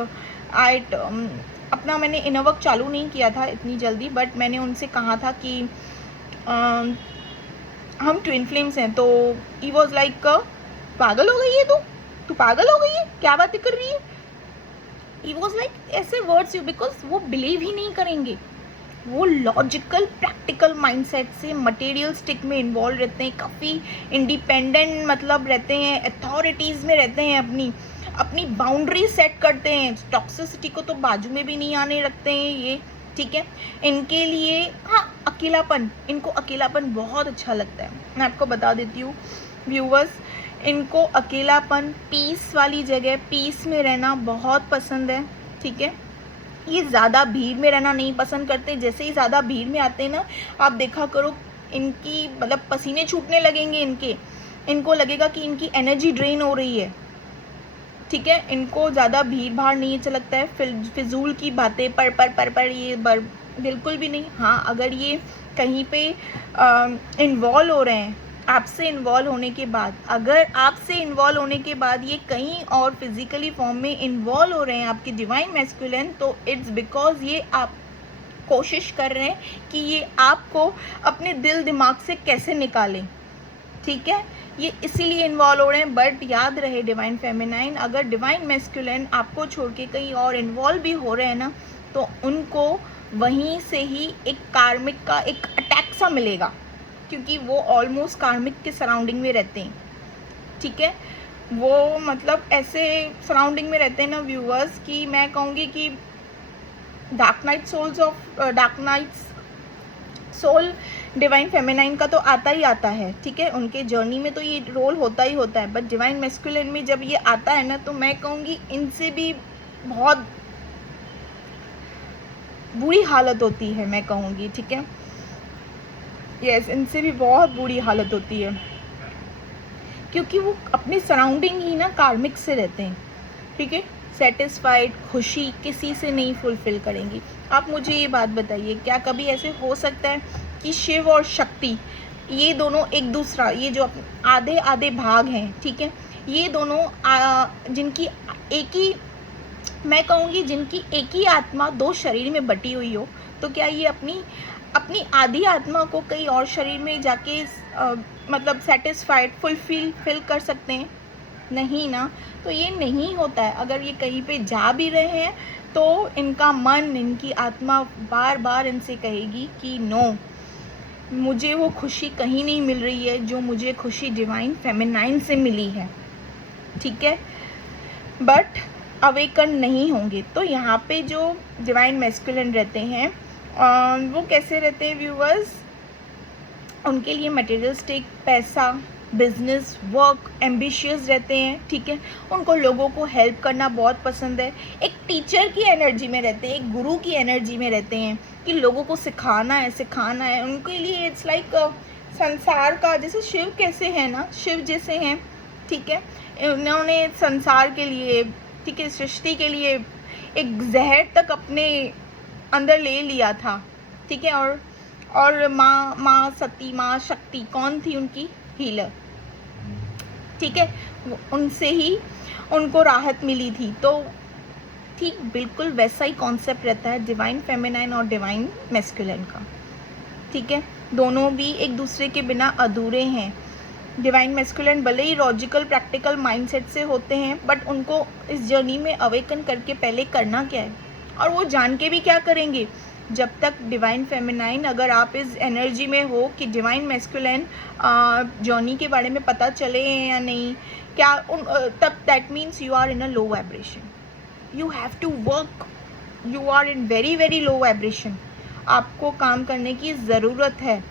अपना मैंने इनर वर्क चालू नहीं किया था इतनी जल्दी, बट मैंने उनसे कहा था कि हम ट्विन फ्लेम्स हैं। तो ही वॉज लाइक पागल हो गई है तू पागल हो गई है, क्या बातें कर रही है। ही वॉज लाइक ऐसे वर्ड्स, बिकॉज वो बिलीव ही नहीं करेंगे, वो लॉजिकल प्रैक्टिकल माइंडसेट से मटेरियलिस्टिक में इन्वॉल्व रहते हैं, काफ़ी इंडिपेंडेंट मतलब रहते हैं, अथॉरिटीज़ में रहते हैं, अपनी बाउंड्री सेट करते हैं, टॉक्सिसिटी को तो बाजू में भी नहीं आने रखते हैं ये, ठीक है। इनके लिए हाँ अकेलापन, इनको अकेलापन बहुत अच्छा लगता है। मैं आपको बता देती हूँ व्यूवर्स, इनको अकेलापन, पीस वाली जगह, पीस में रहना बहुत पसंद है, ठीक है। ये ज़्यादा भीड़ में रहना नहीं पसंद करते। जैसे ही ज़्यादा भीड़ में आते हैं ना, आप देखा करो इनकी मतलब पसीने छूटने लगेंगे, इनको लगेगा कि इनकी एनर्जी ड्रेन हो रही है, ठीक है। इनको ज़्यादा भीड़ भाड़ नहीं अच्छा लगता है, फिजूल की बातें पर ये बिल्कुल भी नहीं। हाँ, अगर ये कहीं पे इन्वॉल्व हो रहे हैं, आपसे इन्वॉल्व होने के बाद, अगर आपसे इन्वॉल्व होने के बाद ये कहीं और फिजिकली फॉर्म में इन्वॉल्व हो रहे हैं आपके डिवाइन मैस्कुलिन, तो इट्स बिकॉज ये आप कोशिश कर रहे हैं कि ये आपको अपने दिल दिमाग से कैसे निकालें, ठीक है। ये इसीलिए इन्वॉल्व हो रहे हैं। बट याद रहे डिवाइन फेमिनाइन, अगर डिवाइन मैस्कुलिन आपको छोड़ के कहीं और इन्वॉल्व भी हो रहे हैं ना, तो उनको वहीं से ही एक कार्मिक का एक अटैक सा मिलेगा, क्योंकि वो ऑलमोस्ट कार्मिक के सराउंडिंग में रहते हैं, ठीक है। वो मतलब ऐसे सराउंडिंग में रहते हैं ना व्यूअर्स, कि मैं कहूँगी कि dark night soul divine feminine का तो आता ही आता है, ठीक है। उनके जर्नी में तो ये रोल होता ही होता है, बट डिवाइन मैस्कुलिन में जब ये आता है ना, तो मैं कहूँगी इनसे भी बहुत बुरी हालत होती है, मैं कहूँगी, ठीक है। यस, इनसे भी बहुत बुरी हालत होती है, क्योंकि वो अपने सराउंडिंग ही ना कार्मिक से रहते हैं, ठीक है। सेटिस्फाइड, खुशी किसी से नहीं फुलफिल करेंगी। आप मुझे ये बात बताइए, क्या कभी ऐसे हो सकता है कि शिव और शक्ति ये दोनों एक दूसरा, ये जो आधे आधे भाग हैं, ठीक है, ये दोनों जिनकी एक ही, मैं कहूँगी जिनकी एक ही आत्मा दो शरीर में बटी हुई हो, तो क्या ये अपनी आधी आत्मा को कहीं और शरीर में जाके मतलब सेटिस्फाइड फुलफिल कर सकते हैं? नहीं ना। तो ये नहीं होता है। अगर ये कहीं पे जा भी रहे हैं तो इनका मन, इनकी आत्मा बार बार इनसे कहेगी कि नो, मुझे वो खुशी कहीं नहीं मिल रही है जो मुझे खुशी डिवाइन फेमिनाइन से मिली है, ठीक है। बट अवेकन नहीं होंगे। तो यहाँ पे जो डिवाइन मैस्कुलिन रहते हैं वो कैसे रहते हैं व्यूवर्स, उनके लिए मटेरियलिस्टिक, पैसा, बिजनेस, वर्क, एम्बिशियस रहते हैं, ठीक है। उनको लोगों को हेल्प करना बहुत पसंद है, एक टीचर की एनर्जी में रहते हैं, एक गुरु की एनर्जी में रहते हैं कि लोगों को सिखाना है। उनके लिए इट्स लाइक संसार का, जैसे शिव कैसे है ना, शिव जैसे हैं, ठीक है। उन्होंने संसार के लिए, ठीक है, सृष्टि के लिए एक जहर तक अपने अंदर ले लिया था, ठीक है। और माँ सती, माँ शक्ति कौन थी? उनकी हीलर, ठीक है। उनसे ही उनको राहत मिली थी। तो ठीक बिल्कुल वैसा ही कॉन्सेप्ट रहता है डिवाइन फेमिनाइन और डिवाइन मैस्कुलिन का, ठीक है। दोनों भी एक दूसरे के बिना अधूरे हैं। डिवाइन मैस्कुलिन भले ही लॉजिकल प्रैक्टिकल माइंडसेट से होते हैं, बट उनको इस जर्नी में अवेकन करके पहले करना क्या है, और वो जान के भी क्या करेंगे, जब तक डिवाइन फेमिनाइन, अगर आप इस एनर्जी में हो कि डिवाइन मैस्कुलिन जर्नी के बारे में पता चले या नहीं, क्या तब that means you are in a low vibration. You have to work you are in very very low vibration, आपको काम करने की ज़रूरत है,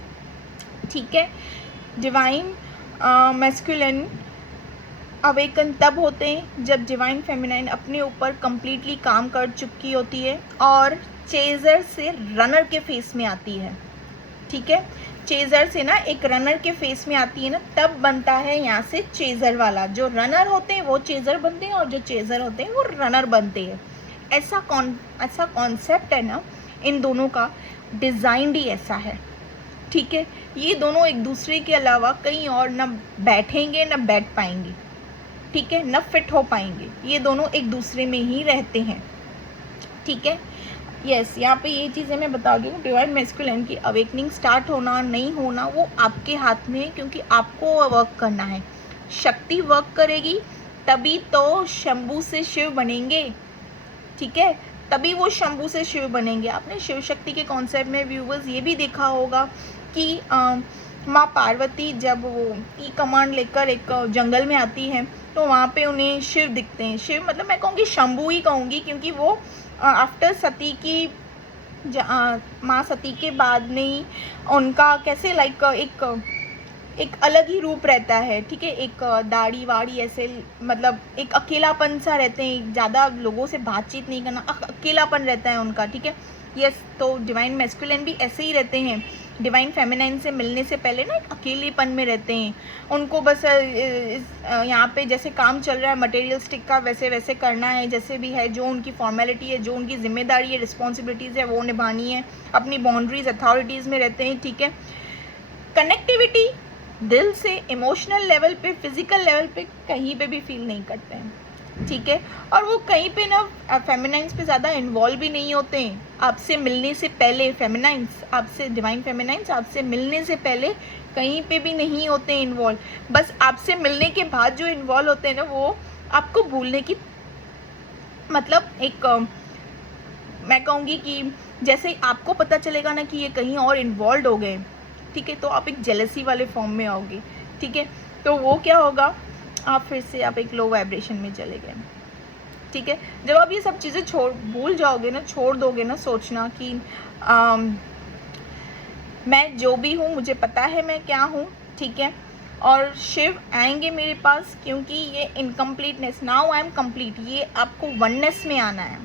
ठीक है। डिवाइन मैस्कुलिन अवेकन तब होते हैं जब डिवाइन फेमिनाइन अपने ऊपर कंप्लीटली काम कर चुकी होती है और चेजर से रनर के फेस में आती है, ठीक है। चेजर से ना एक रनर के फेस में आती है ना, तब बनता है यहाँ से चेजर वाला। जो रनर होते हैं वो चेजर बनते हैं और जो चेजर होते हैं वो रनर बनते हैं। ऐसा कॉन्सेप्ट है ना इन दोनों का, डिज़ाइन ही ऐसा है, ठीक है। ये दोनों एक दूसरे के अलावा कहीं और ना बैठेंगे ना बैठ पाएंगे, ठीक है, न फिट हो पाएंगे। ये दोनों एक दूसरे में ही रहते हैं, ठीक है। यस, यहाँ पे ये चीज़ें मैं बता दूँ, डिवाइन मैस्कुलिन की अवेकनिंग स्टार्ट होना नहीं होना वो आपके हाथ में है, क्योंकि आपको वर्क करना है। शक्ति वर्क करेगी तभी तो शंभू से शिव बनेंगे, ठीक है, तभी वो शंभू से शिव बनेंगे। आपने शिव शक्ति के कॉन्सेप्ट में व्यूवर्स ये भी देखा होगा कि माँ पार्वती जब वो ई कमांड लेकर एक जंगल में आती हैं तो वहाँ पे उन्हें शिव दिखते हैं। शिव मतलब मैं कहूँगी शंभू ही कहूँगी, क्योंकि वो आफ्टर सती की माँ सती के बाद में ही उनका कैसे लाइक एक अलग ही रूप रहता है, ठीक है। एक दाढ़ी वाड़ी ऐसे मतलब एक अकेलापन सा रहते हैं, ज़्यादा लोगों से बातचीत नहीं करना, अकेलापन रहता है उनका, ठीक है। यस, तो डिवाइन मैस्कुलिन भी ऐसे ही रहते हैं। डिवाइन फेमिनाइन से मिलने से पहले ना एक अकेलेपन में रहते हैं। उनको बस यहाँ पे जैसे काम चल रहा है मटेरियलिस्टिक का, वैसे वैसे करना है, जैसे भी है, जो उनकी फॉर्मेलिटी है, जो उनकी जिम्मेदारी है, रिस्पॉन्सिबिलिटीज़ है, वो निभानी है। अपनी बाउंड्रीज अथॉरिटीज़ में रहते हैं, ठीक है। कनेक्टिविटी दिल से इमोशनल लेवल पे, फिजिकल लेवल पे कहीं पे भी फील नहीं करते हैं, ठीक है। और वो कहीं पे ना फेमिनाइंस पे ज़्यादा इन्वॉल्व भी नहीं होते हैं। आपसे मिलने से पहले फेमिनाइंस, आपसे डिवाइन फेमिनाइंस आपसे मिलने से पहले कहीं पे भी नहीं होते इन्वॉल्व। बस आपसे मिलने के बाद जो इन्वॉल्व होते हैं ना, वो आपको भूलने की मतलब एक मैं कहूँगी कि जैसे आपको पता चलेगा ना कि ये कहीं और इन्वॉल्व हो गए, ठीक है, तो आप एक जेलसी वाले फॉर्म में आओगे, ठीक है। तो वो क्या होगा, आप फिर से आप एक लो वाइब्रेशन में चले गए, ठीक है। जब आप ये सब चीज़ें भूल जाओगे ना, छोड़ दोगे ना सोचना कि मैं जो भी हूँ मुझे पता है मैं क्या हूँ, ठीक है, और शिव आएंगे मेरे पास, क्योंकि ये incompleteness, now I am complete, ये आपको वननेस में आना है,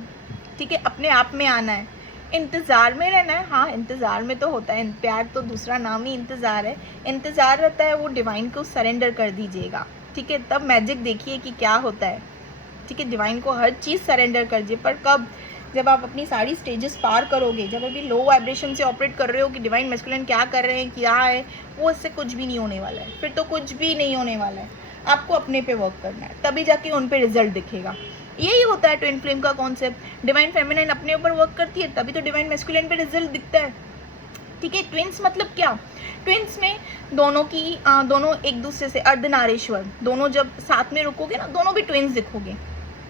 ठीक है, अपने आप में आना है। इंतज़ार में रहना है, हाँ इंतज़ार में तो होता है, प्यार तो दूसरा नाम ही इंतज़ार है। इंतज़ार रहता है, वो डिवाइन को सरेंडर कर दीजिएगा, ठीक है, तब मैजिक देखिए कि क्या होता है, ठीक है। डिवाइन को हर चीज़ सरेंडर कर दीजिए, पर कब, जब आप अपनी सारी स्टेजेस पार करोगे, जब अभी लो वाइब्रेशन से ऑपरेट कर रहे हो कि डिवाइन मैस्कुलिन क्या कर रहे हैं, क्या है, वो इससे कुछ भी नहीं होने वाला है, फिर तो कुछ भी नहीं होने वाला है। आपको अपने पे वर्क करना है, तभी जाके उन पे रिजल्ट दिखेगा। यही होता है ट्विन फ्लेम का कॉन्सेप्ट। डिवाइन फेमिनाइन अपने ऊपर वर्क करती है, तभी तो डिवाइन मैस्कुलिन पे रिजल्ट दिखता है, ठीक है। ट्विंस मतलब क्या, ट्विंस में दोनों एक दूसरे से अर्धनारीश्वर, दोनों जब साथ में रुकोगे ना, दोनों भी ट्विंस दिखोगे,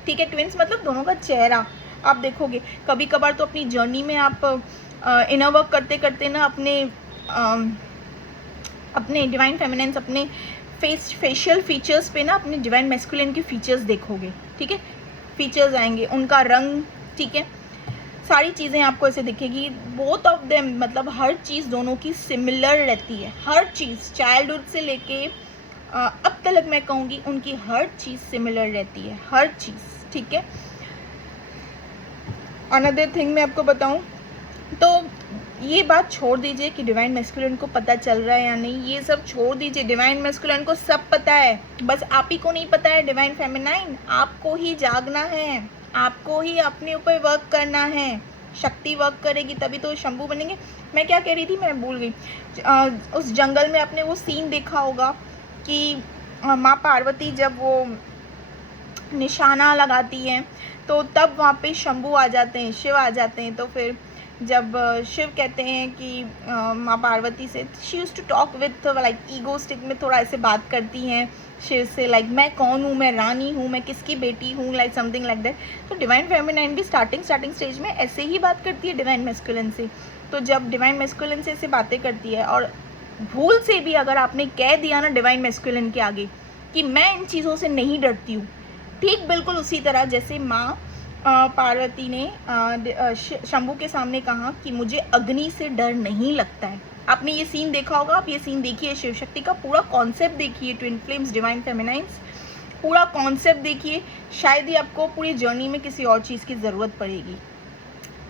ठीक है। ट्विंस मतलब दोनों का चेहरा आप देखोगे। कभी कभार तो अपनी जर्नी में आप इनर वर्क करते करते ना अपने डिवाइन फेमिनाइंस अपने फेशियल फीचर्स पे ना अपने डिवाइन मैस्कुलिन के फीचर्स देखोगे, ठीक है। फीचर्स आएंगे, उनका रंग, ठीक है, सारी चीज़ें आपको ऐसे दिखेगी। बोथ ऑफ देम मतलब हर चीज़ दोनों की सिमिलर रहती है, हर चीज़ चाइल्डहुड से लेके अब तक मैं कहूँगी उनकी हर चीज़ सिमिलर रहती है, हर चीज़, ठीक है। अनदर थिंग मैं आपको बताऊँ तो ये बात छोड़ दीजिए कि डिवाइन मैस्कुलिन को पता चल रहा है या नहीं, ये सब छोड़ दीजिए। डिवाइन मैस्कुलिन को सब पता है, बस आप ही को नहीं पता है। डिवाइन फेमिनाइन आपको ही जागना है, आपको ही अपने ऊपर वर्क करना है। शक्ति वर्क करेगी तभी तो शंभू बनेंगे। मैं क्या कह रही थी, मैं भूल गई। उस जंगल में आपने वो सीन देखा होगा कि माँ पार्वती जब वो निशाना लगाती हैं तो तब वहाँ पे शंभू आ जाते हैं, शिव आ जाते हैं। तो फिर जब शिव कहते हैं कि माँ पार्वती से, she used to talk with like egoistic में थोड़ा ऐसे बात करती हैं शिव से, लाइक मैं कौन हूँ, मैं रानी हूँ, मैं किसकी बेटी हूँ, लाइक समथिंग लाइक दैट। तो डिवाइन फेमिनाइन भी स्टार्टिंग स्टेज में ऐसे ही बात करती है डिवाइन मैस्कुलिन से। तो जब डिवाइन मैस्कुलिन से ऐसे बातें करती है और भूल से भी अगर आपने कह दिया ना डिवाइन मैस्कुलिन के आगे कि मैं इन चीज़ों से नहीं डरती हूँ, ठीक बिल्कुल उसी तरह जैसे माँ पार्वती ने शंभू के सामने कहा कि मुझे अग्नि से डर नहीं लगता है। आपने ये सीन देखा होगा, आप ये सीन देखिए, शिव शक्ति का पूरा कॉन्सेप्ट देखिए, ट्विन फ्लेम्स डिवाइन फेमिनाइन्स, पूरा कॉन्सेप्ट देखिए। शायद ही आपको पूरी जर्नी में किसी और चीज़ की ज़रूरत पड़ेगी।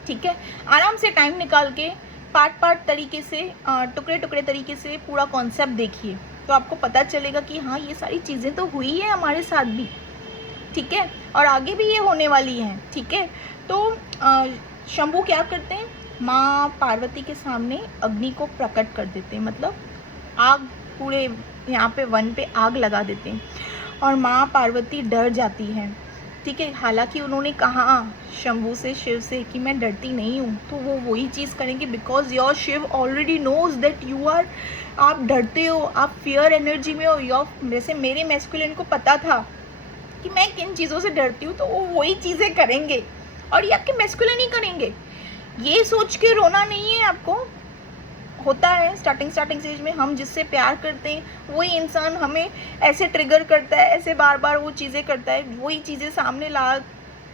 ठीक है, आराम से टाइम निकाल के पार्ट तरीके से, टुकड़े टुकड़े तरीके से पूरा कॉन्सेप्ट देखिए, तो आपको पता चलेगा कि हाँ, ये सारी चीज़ें तो हुई है हमारे साथ भी। ठीक है, और आगे भी ये होने वाली हैं। ठीक है, तो शंभू क्या करते हैं, माँ पार्वती के सामने अग्नि को प्रकट कर देते हैं, मतलब आग, पूरे यहाँ पे वन पे आग लगा देते हैं और माँ पार्वती डर जाती है। ठीक है, हालांकि उन्होंने कहा शंभू से, शिव से, कि मैं डरती नहीं हूँ, तो वो वही चीज़ करेंगे because your Shiv already knows that you are, आप डरते हो, आप फियर एनर्जी में हो। योर, जैसे मेरे मैस्कुलिन को पता था कि मैं किन चीज़ों से डरती हूँ, तो वो वही चीज़ें करेंगे और ये आपके मैस्कुलिन ही करेंगे। ये सोच के रोना नहीं है आपको। होता है स्टार्टिंग स्टेज में, हम जिससे प्यार करते हैं वही इंसान हमें ऐसे ट्रिगर करता है, ऐसे बार बार वो चीज़ें करता है, वही चीज़ें सामने ला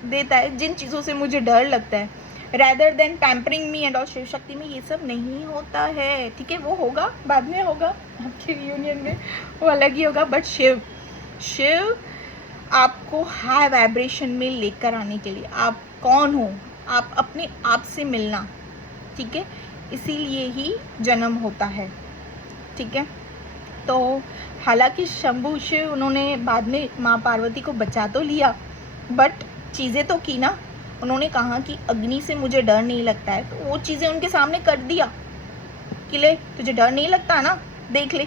देता है जिन चीज़ों से मुझे डर लगता है, rather than pampering me and. और शिव शक्ति में ये सब नहीं होता है। ठीक है, वो होगा बाद में, होगा आपके रियूनियन में, वो अलग ही होगा। बट शिव आपको हाई वाइब्रेशन में लेकर आने के लिए, आप कौन हो, आप अपने आप से मिलना। ठीक है, इसीलिए ही जन्म होता है। ठीक है, तो हालांकि शंभू शिव उन्होंने बाद में माँ पार्वती को बचा तो लिया, बट चीज़ें तो की ना। उन्होंने कहा कि अग्नि से मुझे डर नहीं लगता है, तो वो चीज़ें उनके सामने कर दिया कि ले, तुझे डर नहीं लगता ना, देख ले।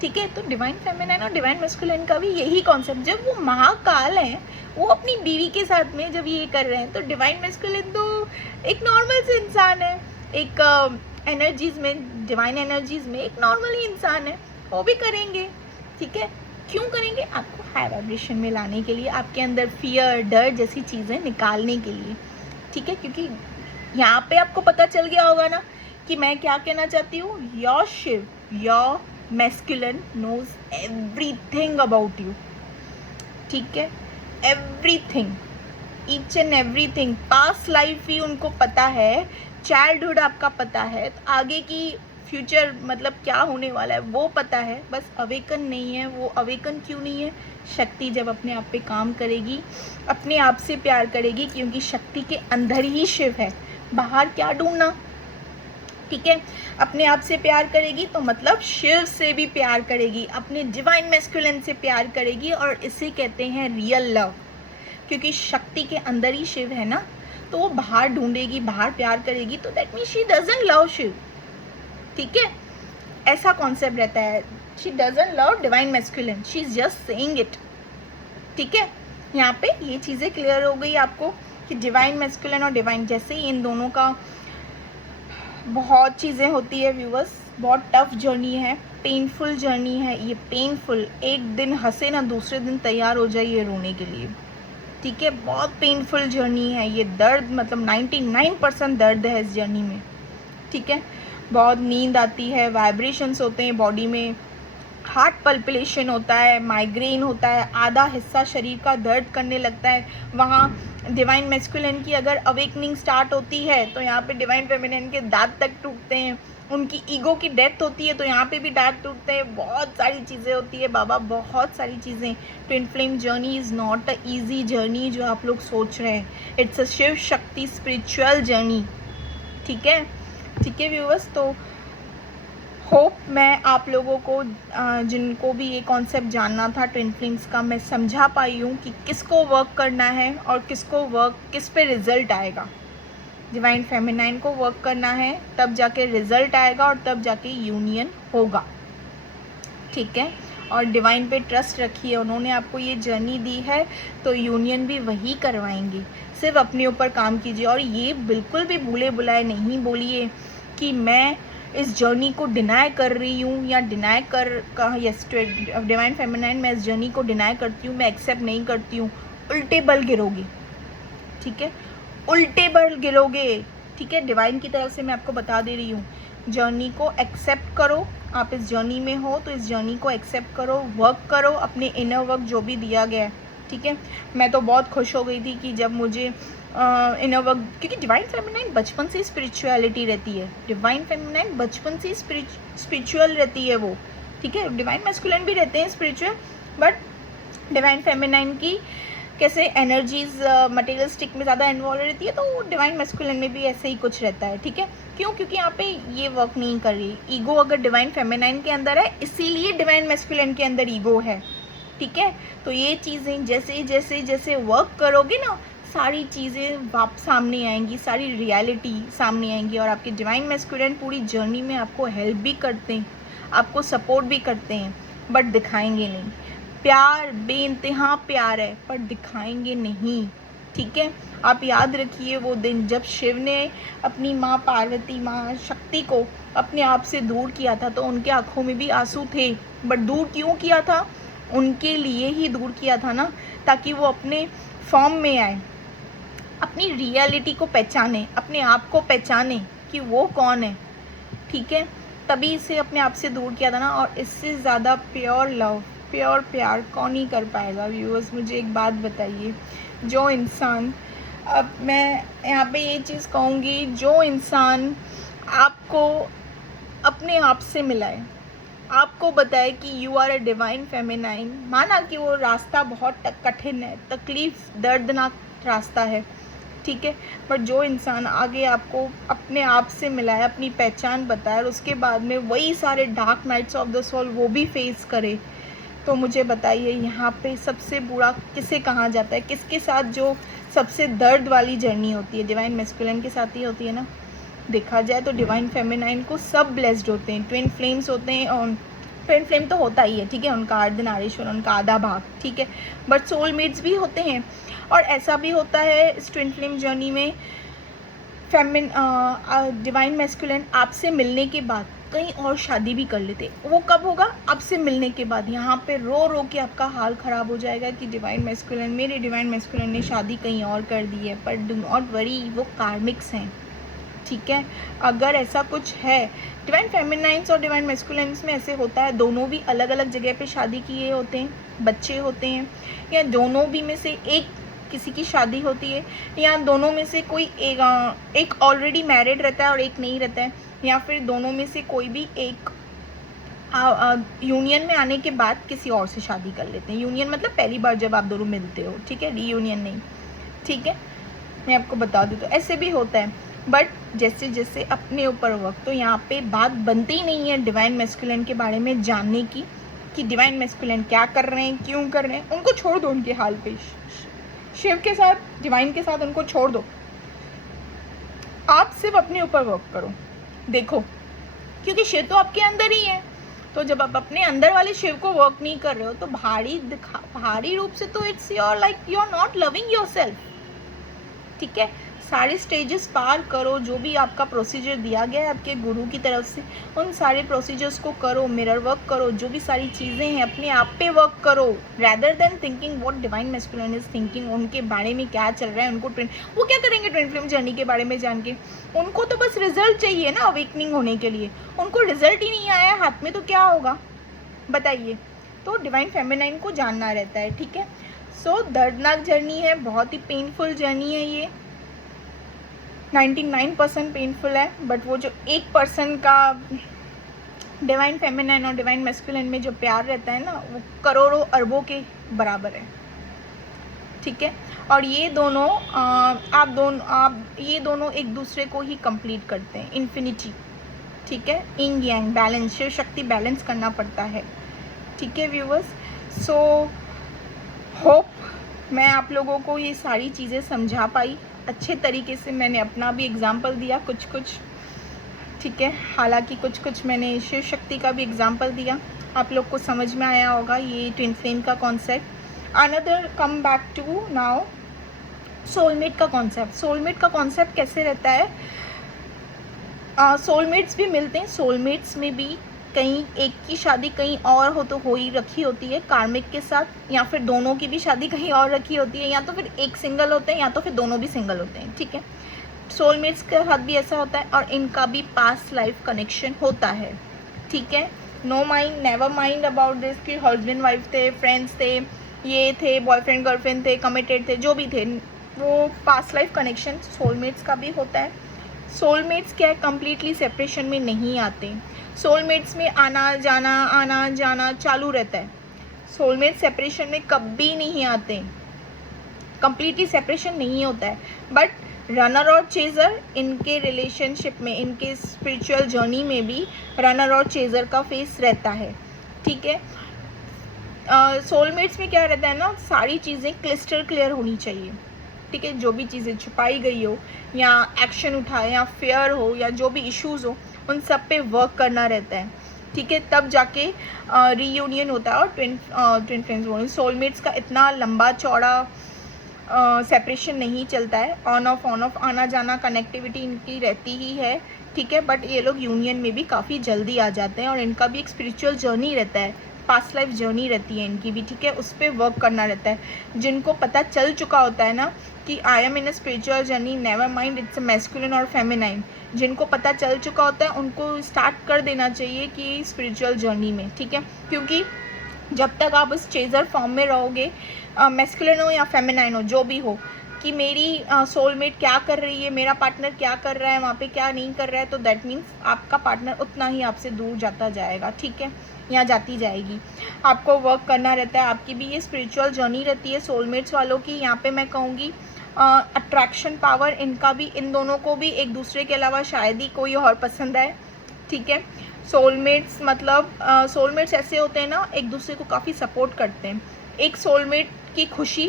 ठीक है, तो डिवाइन फेमिनाइन और डिवाइन मैस्कुलिन का भी यही कॉन्सेप्ट, जब वो महाकाल हैं, वो अपनी बीवी के साथ में जब ये कर रहे हैं, तो डिवाइन मैस्कुलिन तो एक नॉर्मल से इंसान है, एक एनर्जीज में, डिवाइन एनर्जीज में एक नॉर्मल ही इंसान है, वो भी करेंगे। ठीक है, क्यों करेंगे, आपको हाई वाइब्रेशन में लाने के लिए, आपके अंदर फियर, डर जैसी चीज़ें निकालने के लिए। ठीक है, क्योंकि यहाँ पे आपको पता चल गया होगा ना कि मैं क्या कहना चाहती हूँ। Your Shiv, your masculine knows everything about you. ठीक है, everything, each and everything. Past life भी उनको पता है, चाइल्डहुड आपका पता है, तो आगे की फ्यूचर मतलब क्या होने वाला है वो पता है, बस अवेकन नहीं है। वो अवेकन क्यों नहीं है, शक्ति जब अपने आप पे काम करेगी, अपने आप से प्यार करेगी, क्योंकि शक्ति के अंदर ही शिव है, बाहर क्या ढूंढना। ठीक है, अपने आप से प्यार करेगी तो मतलब शिव से भी प्यार करेगी, अपने डिवाइन मैस्कुलिन से प्यार करेगी, और इसे कहते हैं रियल लव। क्योंकि शक्ति के अंदर ही शिव है ना, तो वो बाहर ढूंढेगी, बाहर प्यार करेगी, तो that means she doesn't love Shiv. ठीक है, ऐसा कॉन्सेप्ट रहता है, she doesn't love divine masculine, she is just saying it. ठीक है, यहाँ पे ये चीज़ें क्लियर हो गई आपको कि डिवाइन मैस्कुलिन और डिवाइन, जैसे ही इन दोनों का बहुत चीज़ें होती है व्यूअर्स, बहुत टफ जर्नी है, पेनफुल जर्नी है ये, पेनफुल। एक दिन हंसे ना दूसरे दिन तैयार हो जाइए रोने के लिए। ठीक है, बहुत पेनफुल जर्नी है ये, दर्द मतलब 99% दर्द है इस जर्नी में। ठीक है, बहुत नींद आती है, वाइब्रेशंस होते हैं बॉडी में, हार्ट पल्पिलेशन होता है, माइग्रेन होता है, आधा हिस्सा शरीर का दर्द करने लगता है। वहाँ डिवाइन मैस्कुलिन की अगर अवेकनिंग स्टार्ट होती है तो यहाँ पे डिवाइन फेमिनिन के दांत तक टूटते हैं, उनकी ईगो की डेथ होती है तो यहाँ पे भी दांत टूटते हैं, बहुत सारी चीज़ें होती है बाबा, बहुत सारी चीज़ें। Twin flame journey is not a easy journey जो आप लोग सोच रहे हैं, it's a Shiv Shakti spiritual journey. ठीक है, ठीक है व्यूअर्स, तो होप मैं आप लोगों को जिनको भी ये कॉन्सेप्ट जानना था ट्विन फ्लेम्स का, मैं समझा पाई हूँ कि किसको वर्क करना है और किसको वर्क, किस पे रिजल्ट आएगा। डिवाइन फेमिनाइन को वर्क करना है, तब जाके रिजल्ट आएगा और तब जाके यूनियन होगा। ठीक है, और डिवाइन पे ट्रस्ट रखिए, उन्होंने आपको ये जर्नी दी है तो यूनियन भी वही करवाएंगे। सिर्फ अपने ऊपर काम कीजिए, और ये बिल्कुल भी भूले बुलाए नहीं बोलिए कि मैं इस जर्नी को डिनाई कर रही हूँ या डिनाई कर यस डिवाइन फेमिनाइन, मैं इस जर्नी को डिनाई करती हूँ, मैं एक्सेप्ट नहीं करती हूँ, उल्टे बल गिरोगे। ठीक है, उल्टे बल गिरोगे। ठीक है, डिवाइन की तरफ से मैं आपको बता दे रही हूँ, जर्नी को एक्सेप्ट करो। आप इस जर्नी में हो तो इस जर्नी को एक्सेप्ट करो, वर्क करो, अपने इनर वर्क जो भी दिया गया है ठीक है। मैं तो बहुत खुश हो गई थी कि जब मुझे इन अ वक्त, क्योंकि डिवाइन फेमिनाइन बचपन से स्पिरिचुअलिटी रहती है, डिवाइन फेमिनाइन बचपन से स्पिरिचुअल रहती है वो, ठीक है। डिवाइन मैस्कुलिन भी रहते हैं स्पिरिचुअल, बट डिवाइन फेमिनाइन की कैसे एनर्जीज मटेरियलिस्टिक में ज़्यादा इन्वॉल्व रहती है, तो डिवाइन मैस्कुलिन में भी ऐसे ही कुछ रहता है, ठीक है। क्यों? क्योंकि यहाँ पे ये वर्क नहीं कर रही, ईगो अगर डिवाइन फेमिनाइन के अंदर है, इसीलिए डिवाइन मैस्कुलिन के अंदर ईगो है, ठीक है। तो ये चीज़ें जैसे जैसे जैसे वर्क करोगे ना, सारी चीज़ें वापस सामने आएंगी, सारी रियलिटी सामने आएंगी, और आपके डिवाइन मैस्कुलिन पूरी जर्नी में आपको हेल्प भी करते हैं, आपको सपोर्ट भी करते हैं, बट दिखाएंगे नहीं। प्यार बेइंतहा प्यार है, पर दिखाएंगे नहीं, ठीक है। आप याद रखिए वो दिन जब शिव ने अपनी माँ पार्वती, माँ शक्ति को अपने आप से दूर किया था, तो उनके आंखों में भी आंसू थे, बट दूर क्यों किया था? उनके लिए ही दूर किया था ना, ताकि वो अपने फॉर्म में आए, अपनी रियलिटी को पहचाने, अपने आप को पहचाने कि वो कौन है, ठीक है। तभी इसे अपने आप से दूर किया था ना। और इससे ज़्यादा प्योर लव, प्योर प्यार कौन ही कर पाएगा? व्यूअर्स, मुझे एक बात बताइए, जो इंसान, अब मैं यहाँ पे ये चीज़ कहूँगी, जो इंसान आपको अपने आप से मिलाए, आपको बताए कि you are a divine feminine, माना कि वो रास्ता बहुत कठिन है, तकलीफ दर्दनाक रास्ता है, ठीक है, बट जो इंसान आगे आपको अपने आप से मिलाए, अपनी पहचान बताए, और उसके बाद में वही सारे dark nights of the soul वो भी फेस करे, तो मुझे बताइए यहाँ पे सबसे बुरा किसे कहा जाता है? किसके साथ जो सबसे दर्द वाली जर्नी होती है? डिवाइन मैस्कुलिन के साथ ही होती है ना। देखा जाए तो डिवाइन फेमिनाइन को सब ब्लेस्ड होते हैं, ट्विन फ्लेम्स होते हैं, और ट्विन फ्लेम तो होता ही है, ठीक है, उनका अर्धनारीश्वर, उनका आधा भाग, ठीक है, बट सोलमेट्स भी होते हैं। और ऐसा भी होता है इस ट्विन फ्लेम जर्नी में, डिवाइन मैस्कुलिन आपसे मिलने के बाद कहीं और शादी भी कर लेते। वो कब होगा? आपसे मिलने के बाद। यहाँ पे रो रो के आपका हाल ख़राब हो जाएगा कि डिवाइन मैस्कुलिन, मेरे डिवाइन मैस्कुलिन ने शादी कहीं और कर दी है, पर डू नॉट वरी, वो कार्मिक्स हैं, ठीक है। अगर ऐसा कुछ है, डिवाइन फेमिनाइन्स और डिवाइन मैस्कुलिन्स में ऐसे होता है, दोनों भी अलग अलग जगह पे शादी किए होते हैं, बच्चे होते हैं, या दोनों भी में से एक किसी की शादी होती है, या दोनों में से कोई एक ऑलरेडी मैरिड रहता है और एक नहीं रहता है, या फिर दोनों में से कोई भी एक यूनियन में आने के बाद किसी और से शादी कर लेते हैं। यूनियन मतलब पहली बार जब आप दोनों मिलते हो, ठीक है, रीयूनियन नहीं, ठीक है, मैं आपको बता दूँ तो ऐसे भी होता है। बट जैसे जैसे अपने ऊपर वक्त, तो यहाँ पे बात बनती ही नहीं है डिवाइन मैस्कुलिन के बारे में जानने की, कि डिवाइन मैस्कुलिन क्या कर रहे हैं, क्यों कर रहे हैं। उनको छोड़ दो उनके हाल पे, शिव के साथ, डिवाइन के साथ उनको छोड़ दो। आप सिर्फ अपने ऊपर वर्क करो, देखो, क्योंकि शिव तो आपके अंदर ही है। तो जब आप अपने अंदर वाले शिव को वर्क नहीं कर रहे हो, तो बाहरी रूप से तो it's your like you are not loving yourself, ठीक है। सारे स्टेजेस पार करो, जो भी आपका प्रोसीजर दिया गया है आपके गुरु की तरफ से, उन सारे प्रोसीजर्स को करो, मिरर वर्क करो, जो भी सारी चीज़ें हैं अपने आप पे वर्क करो, rather than thinking what divine masculine is thinking, उनके बारे में क्या चल रहा है, उनको वो क्या करेंगे ट्विन फ्लेम जर्नी के बारे में जान के। उनको तो बस रिजल्ट चाहिए ना अवेकनिंग होने के लिए, उनको रिजल्ट ही नहीं आया हाथ में तो क्या होगा बताइए। तो डिवाइन फेमिनाइन को जानना रहता है, ठीक है। सो दर्दनाक जर्नी है, बहुत ही पेनफुल जर्नी है ये, 99% पेनफुल है, बट वो जो 1% का डिवाइन फेमिनाइन और डिवाइन मैस्कुलिन में जो प्यार रहता है ना, वो करोड़ों अरबों के बराबर है, ठीक है। और ये दोनों ये दोनों एक दूसरे को ही कंप्लीट करते हैं, इन्फिनिटी, ठीक है, इंग यांग बैलेंस, शिव शक्ति बैलेंस करना पड़ता है, ठीक है व्यूअर्स। सो होप मैं आप लोगों को ये सारी चीज़ें समझा पाई अच्छे तरीके से। मैंने अपना भी एग्जाम्पल दिया कुछ, ठीक है, हालांकि कुछ मैंने शिव शक्ति का भी एग्जाम्पल दिया, आप लोग को समझ में आया होगा ये ट्विन फ्लेम का concept. Another come back to now soulmate का कॉन्सेप्ट। सोलमेट का कॉन्सेप्ट कैसे रहता है? सोलमेट्स भी मिलते हैं, सोलमेट्स में भी कहीं एक की शादी कहीं और हो ही रखी होती है कार्मिक के साथ, या फिर दोनों की भी शादी कहीं और रखी होती है, या तो फिर एक सिंगल होते हैं या तो फिर दोनों भी सिंगल होते हैं, ठीक है। सोलमेट्स के साथ भी ऐसा होता है, और इनका भी पास्ट लाइफ कनेक्शन होता है, ठीक है। No mind, never mind about this कि हस्बैंड वाइफ थे, फ्रेंड्स थे, ये थे, बॉयफ्रेंड गर्लफ्रेंड थे, कमिटेड थे, जो भी थे, वो पास्ट लाइफ कनेक्शन सोलमेट्स का भी होता है। सोलमेट्स क्या है, कम्प्लीटली सेपरेशन में नहीं आते। सोलमेट्स में आना जाना चालू रहता है। सोलमेट सेपरेशन में कभी नहीं आते, कम्प्लीटली सेपरेशन नहीं होता है। बट रनर और चेजर, इनके रिलेशनशिप में, इनके स्पिरिचुअल जर्नी में भी रनर और चेजर का फेस रहता है, ठीक है। सोलमेट्स में क्या रहता है ना, सारी चीज़ें क्लिस्टर क्लियर होनी चाहिए, ठीक है। जो भी चीज़ें छुपाई गई हो या एक्शन उठाए या फेयर हो या जो भी इश्यूज हो, उन सब पे वर्क करना रहता है, ठीक है। तब जाके रीयूनियन होता है। और ट्विन फ्लेम्स, सोलमेट्स का इतना लंबा चौड़ा सेपरेशन नहीं चलता है। ऑन ऑफ आना जाना कनेक्टिविटी इनकी रहती ही है, ठीक है। बट ये लोग यूनियन में भी काफ़ी जल्दी आ जाते हैं और इनका भी एक स्पिरिचुअल जर्नी रहता है, पास्ट लाइफ जर्नी रहती है इनकी भी, ठीक है। उस पर वर्क करना रहता है। जिनको पता चल चुका होता है ना कि I am in a spiritual journey, never mind it's a masculine और फेमिनाइन, जिनको पता चल चुका होता है उनको स्टार्ट कर देना चाहिए कि स्पिरिचुअल जर्नी में, ठीक है। क्योंकि जब तक आप उस चेजर फॉर्म में रहोगे, मैस्कुलिन हो या फेमिनाइन हो, जो भी हो, कि मेरी सोलमेट क्या कर रही है, मेरा पार्टनर क्या कर रहा है, वहाँ पे क्या नहीं कर रहा है, तो दैट मीन्स आपका पार्टनर उतना ही आपसे दूर जाता जाएगा, ठीक है, या जाती जाएगी। आपको वर्क करना रहता है, आपकी भी ये स्पिरिचुअल जर्नी रहती है सोलमेट्स वालों की। यहाँ पे मैं कहूँगी अट्रैक्शन पावर इनका भी, इन दोनों को भी एक दूसरे के अलावा शायद ही कोई और पसंद आए, ठीक है। सोलमेट्स मतलब सोलमेट्स ऐसे होते हैं ना, एक दूसरे को काफ़ी सपोर्ट करते हैं। एक सोलमेट की खुशी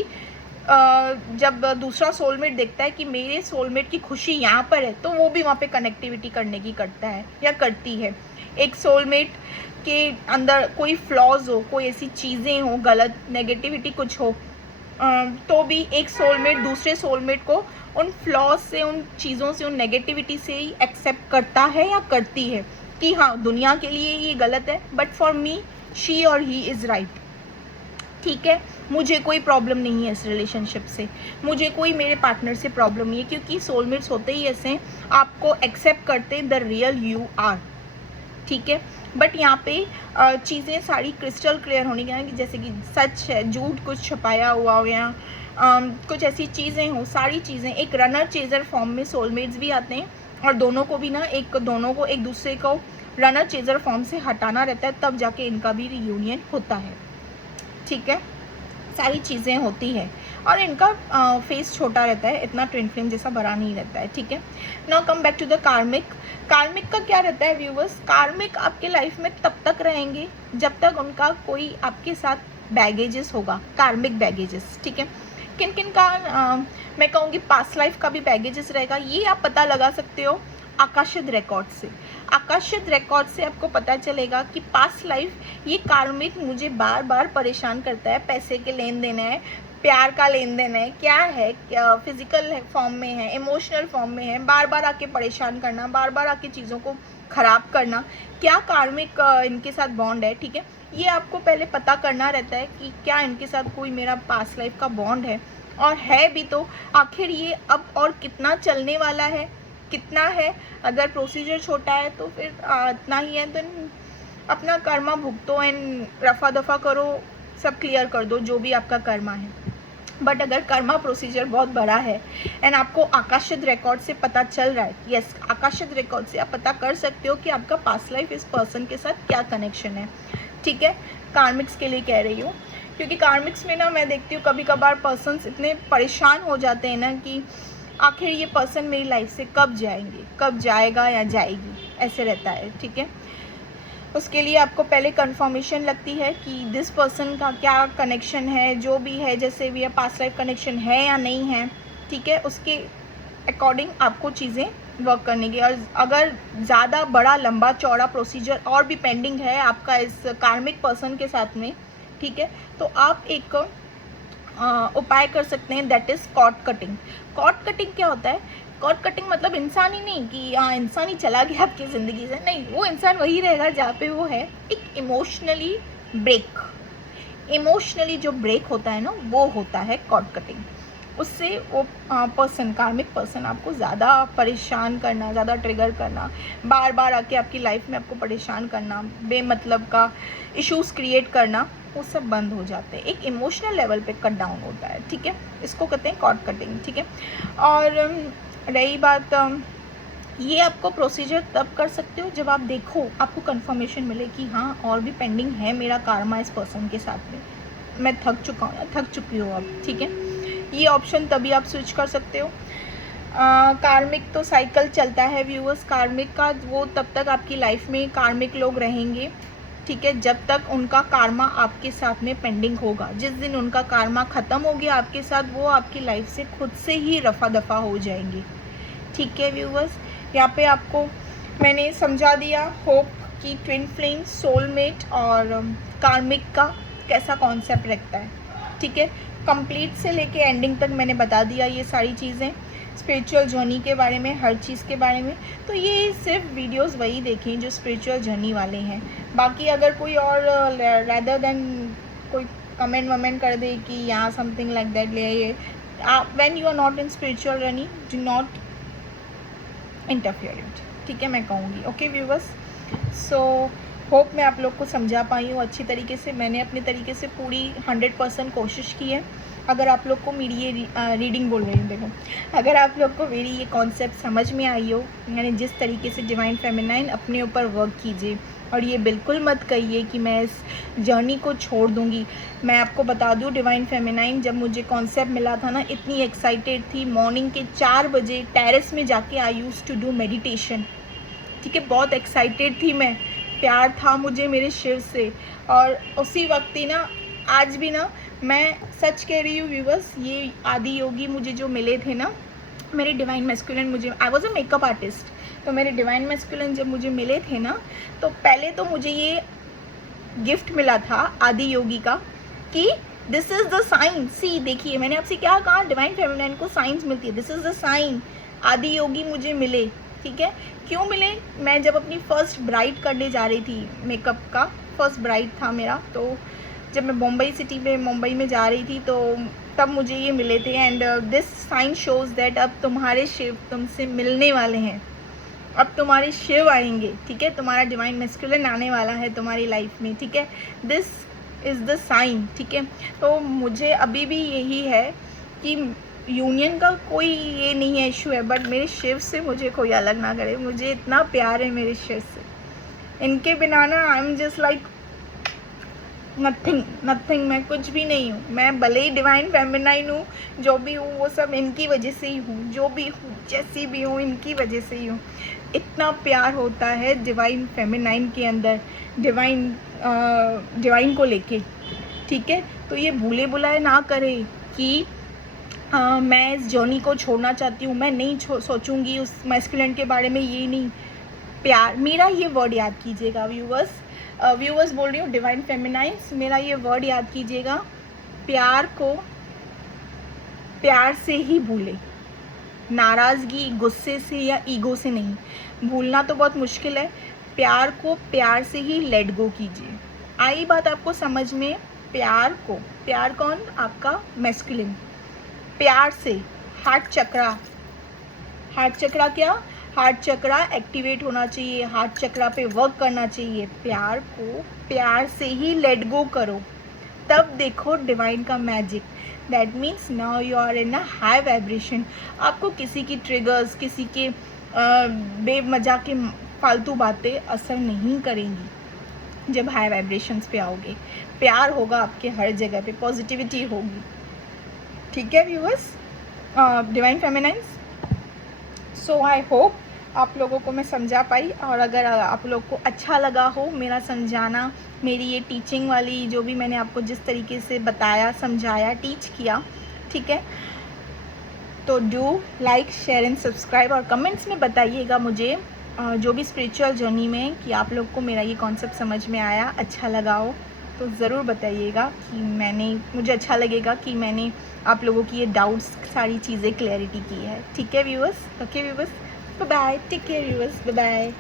जब दूसरा सोलमेट देखता है कि मेरे सोलमेट की खुशी यहाँ पर है, तो वो भी वहाँ पे कनेक्टिविटी करने की करता है या करती है। एक सोलमेट के अंदर कोई फ्लॉज हो, कोई ऐसी चीज़ें हो, गलत नेगेटिविटी कुछ हो, तो भी एक सोलमेट दूसरे सोलमेट को उन फ्लॉज से, उन चीज़ों से, उन नेगेटिविटी से ही एक्सेप्ट करता है या करती है कि हाँ, दुनिया के लिए ये गलत है, बट फॉर मी शी और ही इज़ राइट, ठीक है। मुझे कोई प्रॉब्लम नहीं है इस रिलेशनशिप से, मुझे कोई मेरे पार्टनर से प्रॉब्लम नहीं है, क्योंकि सोलमेट्स होते ही ऐसे हैं, आपको एक्सेप्ट करते हैं द रियल यू आर, ठीक है। बट यहाँ पे चीज़ें सारी क्रिस्टल क्लियर होनी चाहिए, जैसे कि सच है, झूठ कुछ छुपाया हुआ हो या कुछ ऐसी चीज़ें हो, सारी चीज़ें एक रनर चेजर फॉर्म में सोलमेट्स भी आते हैं, और दोनों को भी ना दोनों को एक दूसरे को रनर चेजर फॉर्म से हटाना रहता है, तब जाके इनका भी रियूनियन होता है, ठीक है। सारी चीज़ें होती है और इनका फेस छोटा रहता है, इतना ट्विन फ्लेम जैसा बड़ा नहीं रहता है, ठीक है। Now come back to the karmic. Karmic का क्या रहता है व्यूवर्स, कार्मिक आपके लाइफ में तब तक रहेंगे जब तक उनका कोई आपके साथ बैगेजेस होगा, कार्मिक बैगेजेस, ठीक है। किन किन का मैं कहूँगी पास्ट लाइफ का भी बैगेजेस रहेगा, ये आप पता लगा सकते हो आकाशित रिकॉर्ड से। आकाशित रिकॉर्ड से आपको पता चलेगा कि पास्ट लाइफ ये कार्मिक मुझे बार बार परेशान करता है, पैसे के लेन देन है, प्यार का लेन देन है, क्या है, क्या फिजिकल फॉर्म में है, इमोशनल फॉर्म में है, बार बार आके परेशान करना, बार बार आके चीज़ों को खराब करना, क्या कार्मिक इनके साथ बॉन्ड है, ठीक है। ये आपको पहले पता करना रहता है कि क्या इनके साथ कोई मेरा पास्ट लाइफ का बॉन्ड है, और है भी तो आखिर ये अब और कितना चलने वाला है, कितना है। अगर प्रोसीजर छोटा है तो फिर इतना ही है, तो अपना कर्मा भुगतो एंड रफा दफा करो, सब क्लियर कर दो जो भी आपका कर्मा है। बट अगर कर्मा प्रोसीजर बहुत बड़ा है एंड आपको आकाशित रिकॉर्ड से पता चल रहा है, यस, आकाशित रिकॉर्ड से आप पता कर सकते हो कि आपका पास्ट लाइफ इस पर्सन के साथ क्या कनेक्शन है, ठीक है। कार्मिक्स के लिए कह रही हूँ, क्योंकि कार्मिक्स में ना मैं देखती हूँ कभी कभार पर्सन्स इतने परेशान हो जाते हैं ना कि आखिर ये पर्सन मेरी लाइफ से कब जाएंगे, कब जाएगा या जाएगी, ऐसे रहता है, ठीक है। उसके लिए आपको पहले कंफर्मेशन लगती है कि दिस पर्सन का क्या कनेक्शन है, जो भी है, जैसे भी है, पास्ट लाइफ कनेक्शन है या नहीं है, ठीक है। उसके अकॉर्डिंग आपको चीज़ें वर्क करने की, और अगर ज़्यादा बड़ा लंबा चौड़ा प्रोसीजर और भी पेंडिंग है आपका इस कार्मिक पर्सन के साथ में, ठीक है, तो आप एक उपाय कर सकते हैं, that is cord cutting. Cord cutting क्या होता है, कॉर्ड कटिंग मतलब इंसान ही नहीं कि हाँ इंसान ही चला गया आपकी ज़िंदगी से, नहीं, वो इंसान वही रहेगा जहाँ पे वो है। एक इमोशनली ब्रेक, इमोशनली जो ब्रेक होता है ना, वो होता है कॉर्ड कटिंग। उससे वो पर्सन, कार्मिक पर्सन आपको ज़्यादा परेशान करना, ज़्यादा ट्रिगर करना, बार बार आके आपकी लाइफ में आपको परेशान करना, बेमतलब का इश्यूज़ क्रिएट करना, वो सब बंद हो जाते हैं, एक इमोशनल लेवल पे कट डाउन होता है, ठीक है, इसको कहते हैं कॉर्ड कटिंग, ठीक है। और रही बात, ये आपको प्रोसीजर तब कर सकते हो जब आप देखो, आपको कंफर्मेशन मिले कि हाँ और भी पेंडिंग है मेरा कार्मा इस पर्सन के साथ में, मैं थक चुका हूँ, थक चुकी हूँ अब, ठीक है। ये ऑप्शन तभी आप स्विच कर सकते हो। कार्मिक तो साइकिल चलता है व्यूअर्स, कार्मिक का वो तब तक आपकी लाइफ में कार्मिक लोग रहेंगे, ठीक है, जब तक उनका कार्मा आपके साथ में पेंडिंग होगा। जिस दिन उनका कार्मा ख़त्म हो गया आपके साथ, वो आपकी लाइफ से खुद से ही रफा दफा हो जाएंगे, ठीक है व्यूअर्स। यहाँ पे आपको मैंने समझा दिया, होप कि ट्विन फ्लेम, सोलमेट और कार्मिक का कैसा कॉन्सेप्ट रखता है, ठीक है। कंप्लीट से लेके एंडिंग तक मैंने बता दिया ये सारी चीज़ें, स्पिरिचुअल जर्नी के बारे में, हर चीज़ के बारे में। तो ये सिर्फ वीडियोस वही देखें जो स्पिरिचुअल जर्नी वाले हैं। बाकी अगर कोई और रैदर देन कोई कमेंट वमेंट कर दे कि यहाँ समथिंग लाइक दैट ले, ये when you are not in spiritual journey do not interfere it, ठीक है, मैं कहूँगी। ओके व्यूअर्स, सो होप मैं आप लोग को समझा पाई हूँ अच्छी तरीके से। मैंने अपने तरीके से पूरी 100% कोशिश की है। अगर आप लोग को मेरी ये रीडिंग बोल रही हूँ, देखो, अगर आप लोग को मेरी ये कॉन्सेप्ट समझ में आई हो, यानी जिस तरीके से डिवाइन फेमिनाइन, अपने ऊपर वर्क कीजिए और ये बिल्कुल मत कहिए कि मैं इस जर्नी को छोड़ दूँगी। मैं आपको बता दूँ, डिवाइन फेमिनाइन जब मुझे कॉन्सेप्ट मिला था ना, इतनी एक्साइटेड थी, मॉर्निंग के 4 बजे टेरेस में जाके आई यूज़ टू डू मेडिटेशन, ठीक है, बहुत एक्साइटेड थी मैं, प्यार था मुझे मेरे शिव से। और उसी वक्त ही ना, आज भी ना, मैं सच कह रही हूँ व्यूअर्स, ये आदि योगी मुझे जो मिले थे ना, मेरे डिवाइन मैस्कुलिन, मुझे, I was a makeup artist, तो मेरे डिवाइन मैस्कुलिन जब मुझे मिले थे ना, तो पहले तो मुझे ये गिफ्ट मिला था आदि योगी का कि दिस इज़ द साइन। सी देखिए, मैंने आपसे क्या कहा, डिवाइन फेमिनाइन को साइंस मिलती है, दिस इज़ द साइन। आदि योगी मुझे मिले, ठीक है। क्यों मिले? मैं जब अपनी फर्स्ट ब्राइड करने जा रही थी, मेकअप का फर्स्ट ब्राइड था मेरा, तो जब मैं मुंबई में जा रही थी, तो तब मुझे ये मिले थे। And this sign shows that अब तुम्हारे शिव तुमसे मिलने वाले हैं, अब तुम्हारे शिव आएंगे, ठीक है, तुम्हारा डिवाइन मैस्कुलिन आने वाला है तुम्हारी लाइफ में, ठीक है, दिस इज़ द साइन, ठीक है। तो मुझे अभी भी यही है कि यूनियन का कोई ये नहीं है, इशू है, बट मेरे शिव से मुझे कोई अलग ना करे। मुझे इतना प्यार है मेरे शिव से, इनके बिना ना I am just like nothing, मैं कुछ भी नहीं हूँ। मैं भले ही डिवाइन फेमिनाइन हूँ, जो भी हूँ वो सब इनकी वजह से ही हूँ, जो भी हूँ, जैसी भी हूँ, इनकी वजह से ही हूँ। इतना प्यार होता है डिवाइन फेमिनाइन के अंदर, डिवाइन को लेके, ठीक है। तो ये भूले बुलाए ना करे कि मैं इस जर्नी को छोड़ना चाहती हूँ, मैं नहीं सोचूंगी उस मैस्कुलिन के बारे में, ये नहीं। प्यार, मेरा ये वर्ड याद कीजिएगा व्यूअर्स बोल रही हूँ, डिवाइन फेमिनाइन्स, मेरा ये वर्ड याद कीजिएगा, प्यार को प्यार से ही भूले, नाराज़गी, गुस्से से या ईगो से नहीं। भूलना तो बहुत मुश्किल है, प्यार को प्यार से ही लेट गो कीजिए। आई बात आपको समझ में? प्यार कौन? आपका मैस्कुलिन। प्यार से हार्ट चक्रा क्या? हार्ट चक्रा एक्टिवेट होना चाहिए, हार्ट चक्रा पे वर्क करना चाहिए। प्यार को प्यार से ही लेट गो करो, तब देखो डिवाइन का magic. That means now you are in a high vibration. आपको किसी की ट्रिगर्स, किसी के बेमजा के फालतू बातें असर नहीं करेंगी जब हाई वाइब्रेशंस पे आओगे। प्यार होगा आपके हर जगह पे, पॉजिटिविटी होगी, ठीक है viewers, divine feminines. So I hope आप लोगों को मैं समझा पाई, और अगर आप लोग को अच्छा लगा हो मेरा समझाना, मेरी ये टीचिंग वाली, जो भी मैंने आपको जिस तरीके से बताया, समझाया, टीच किया, ठीक है, तो do like, share and subscribe, और कमेंट्स में बताइएगा मुझे जो भी स्पिरिचुअल जर्नी में, कि आप लोग को मेरा ये कॉन्सेप्ट समझ में आया, अच्छा लगा हो तो ज़रूर बताइएगा, कि मुझे अच्छा लगेगा कि मैंने आप लोगों की ये डाउट्स, सारी चीज़ें क्लैरिटी की है, ठीक है viewers. Okay viewers, bye bye, take care viewers, bye bye.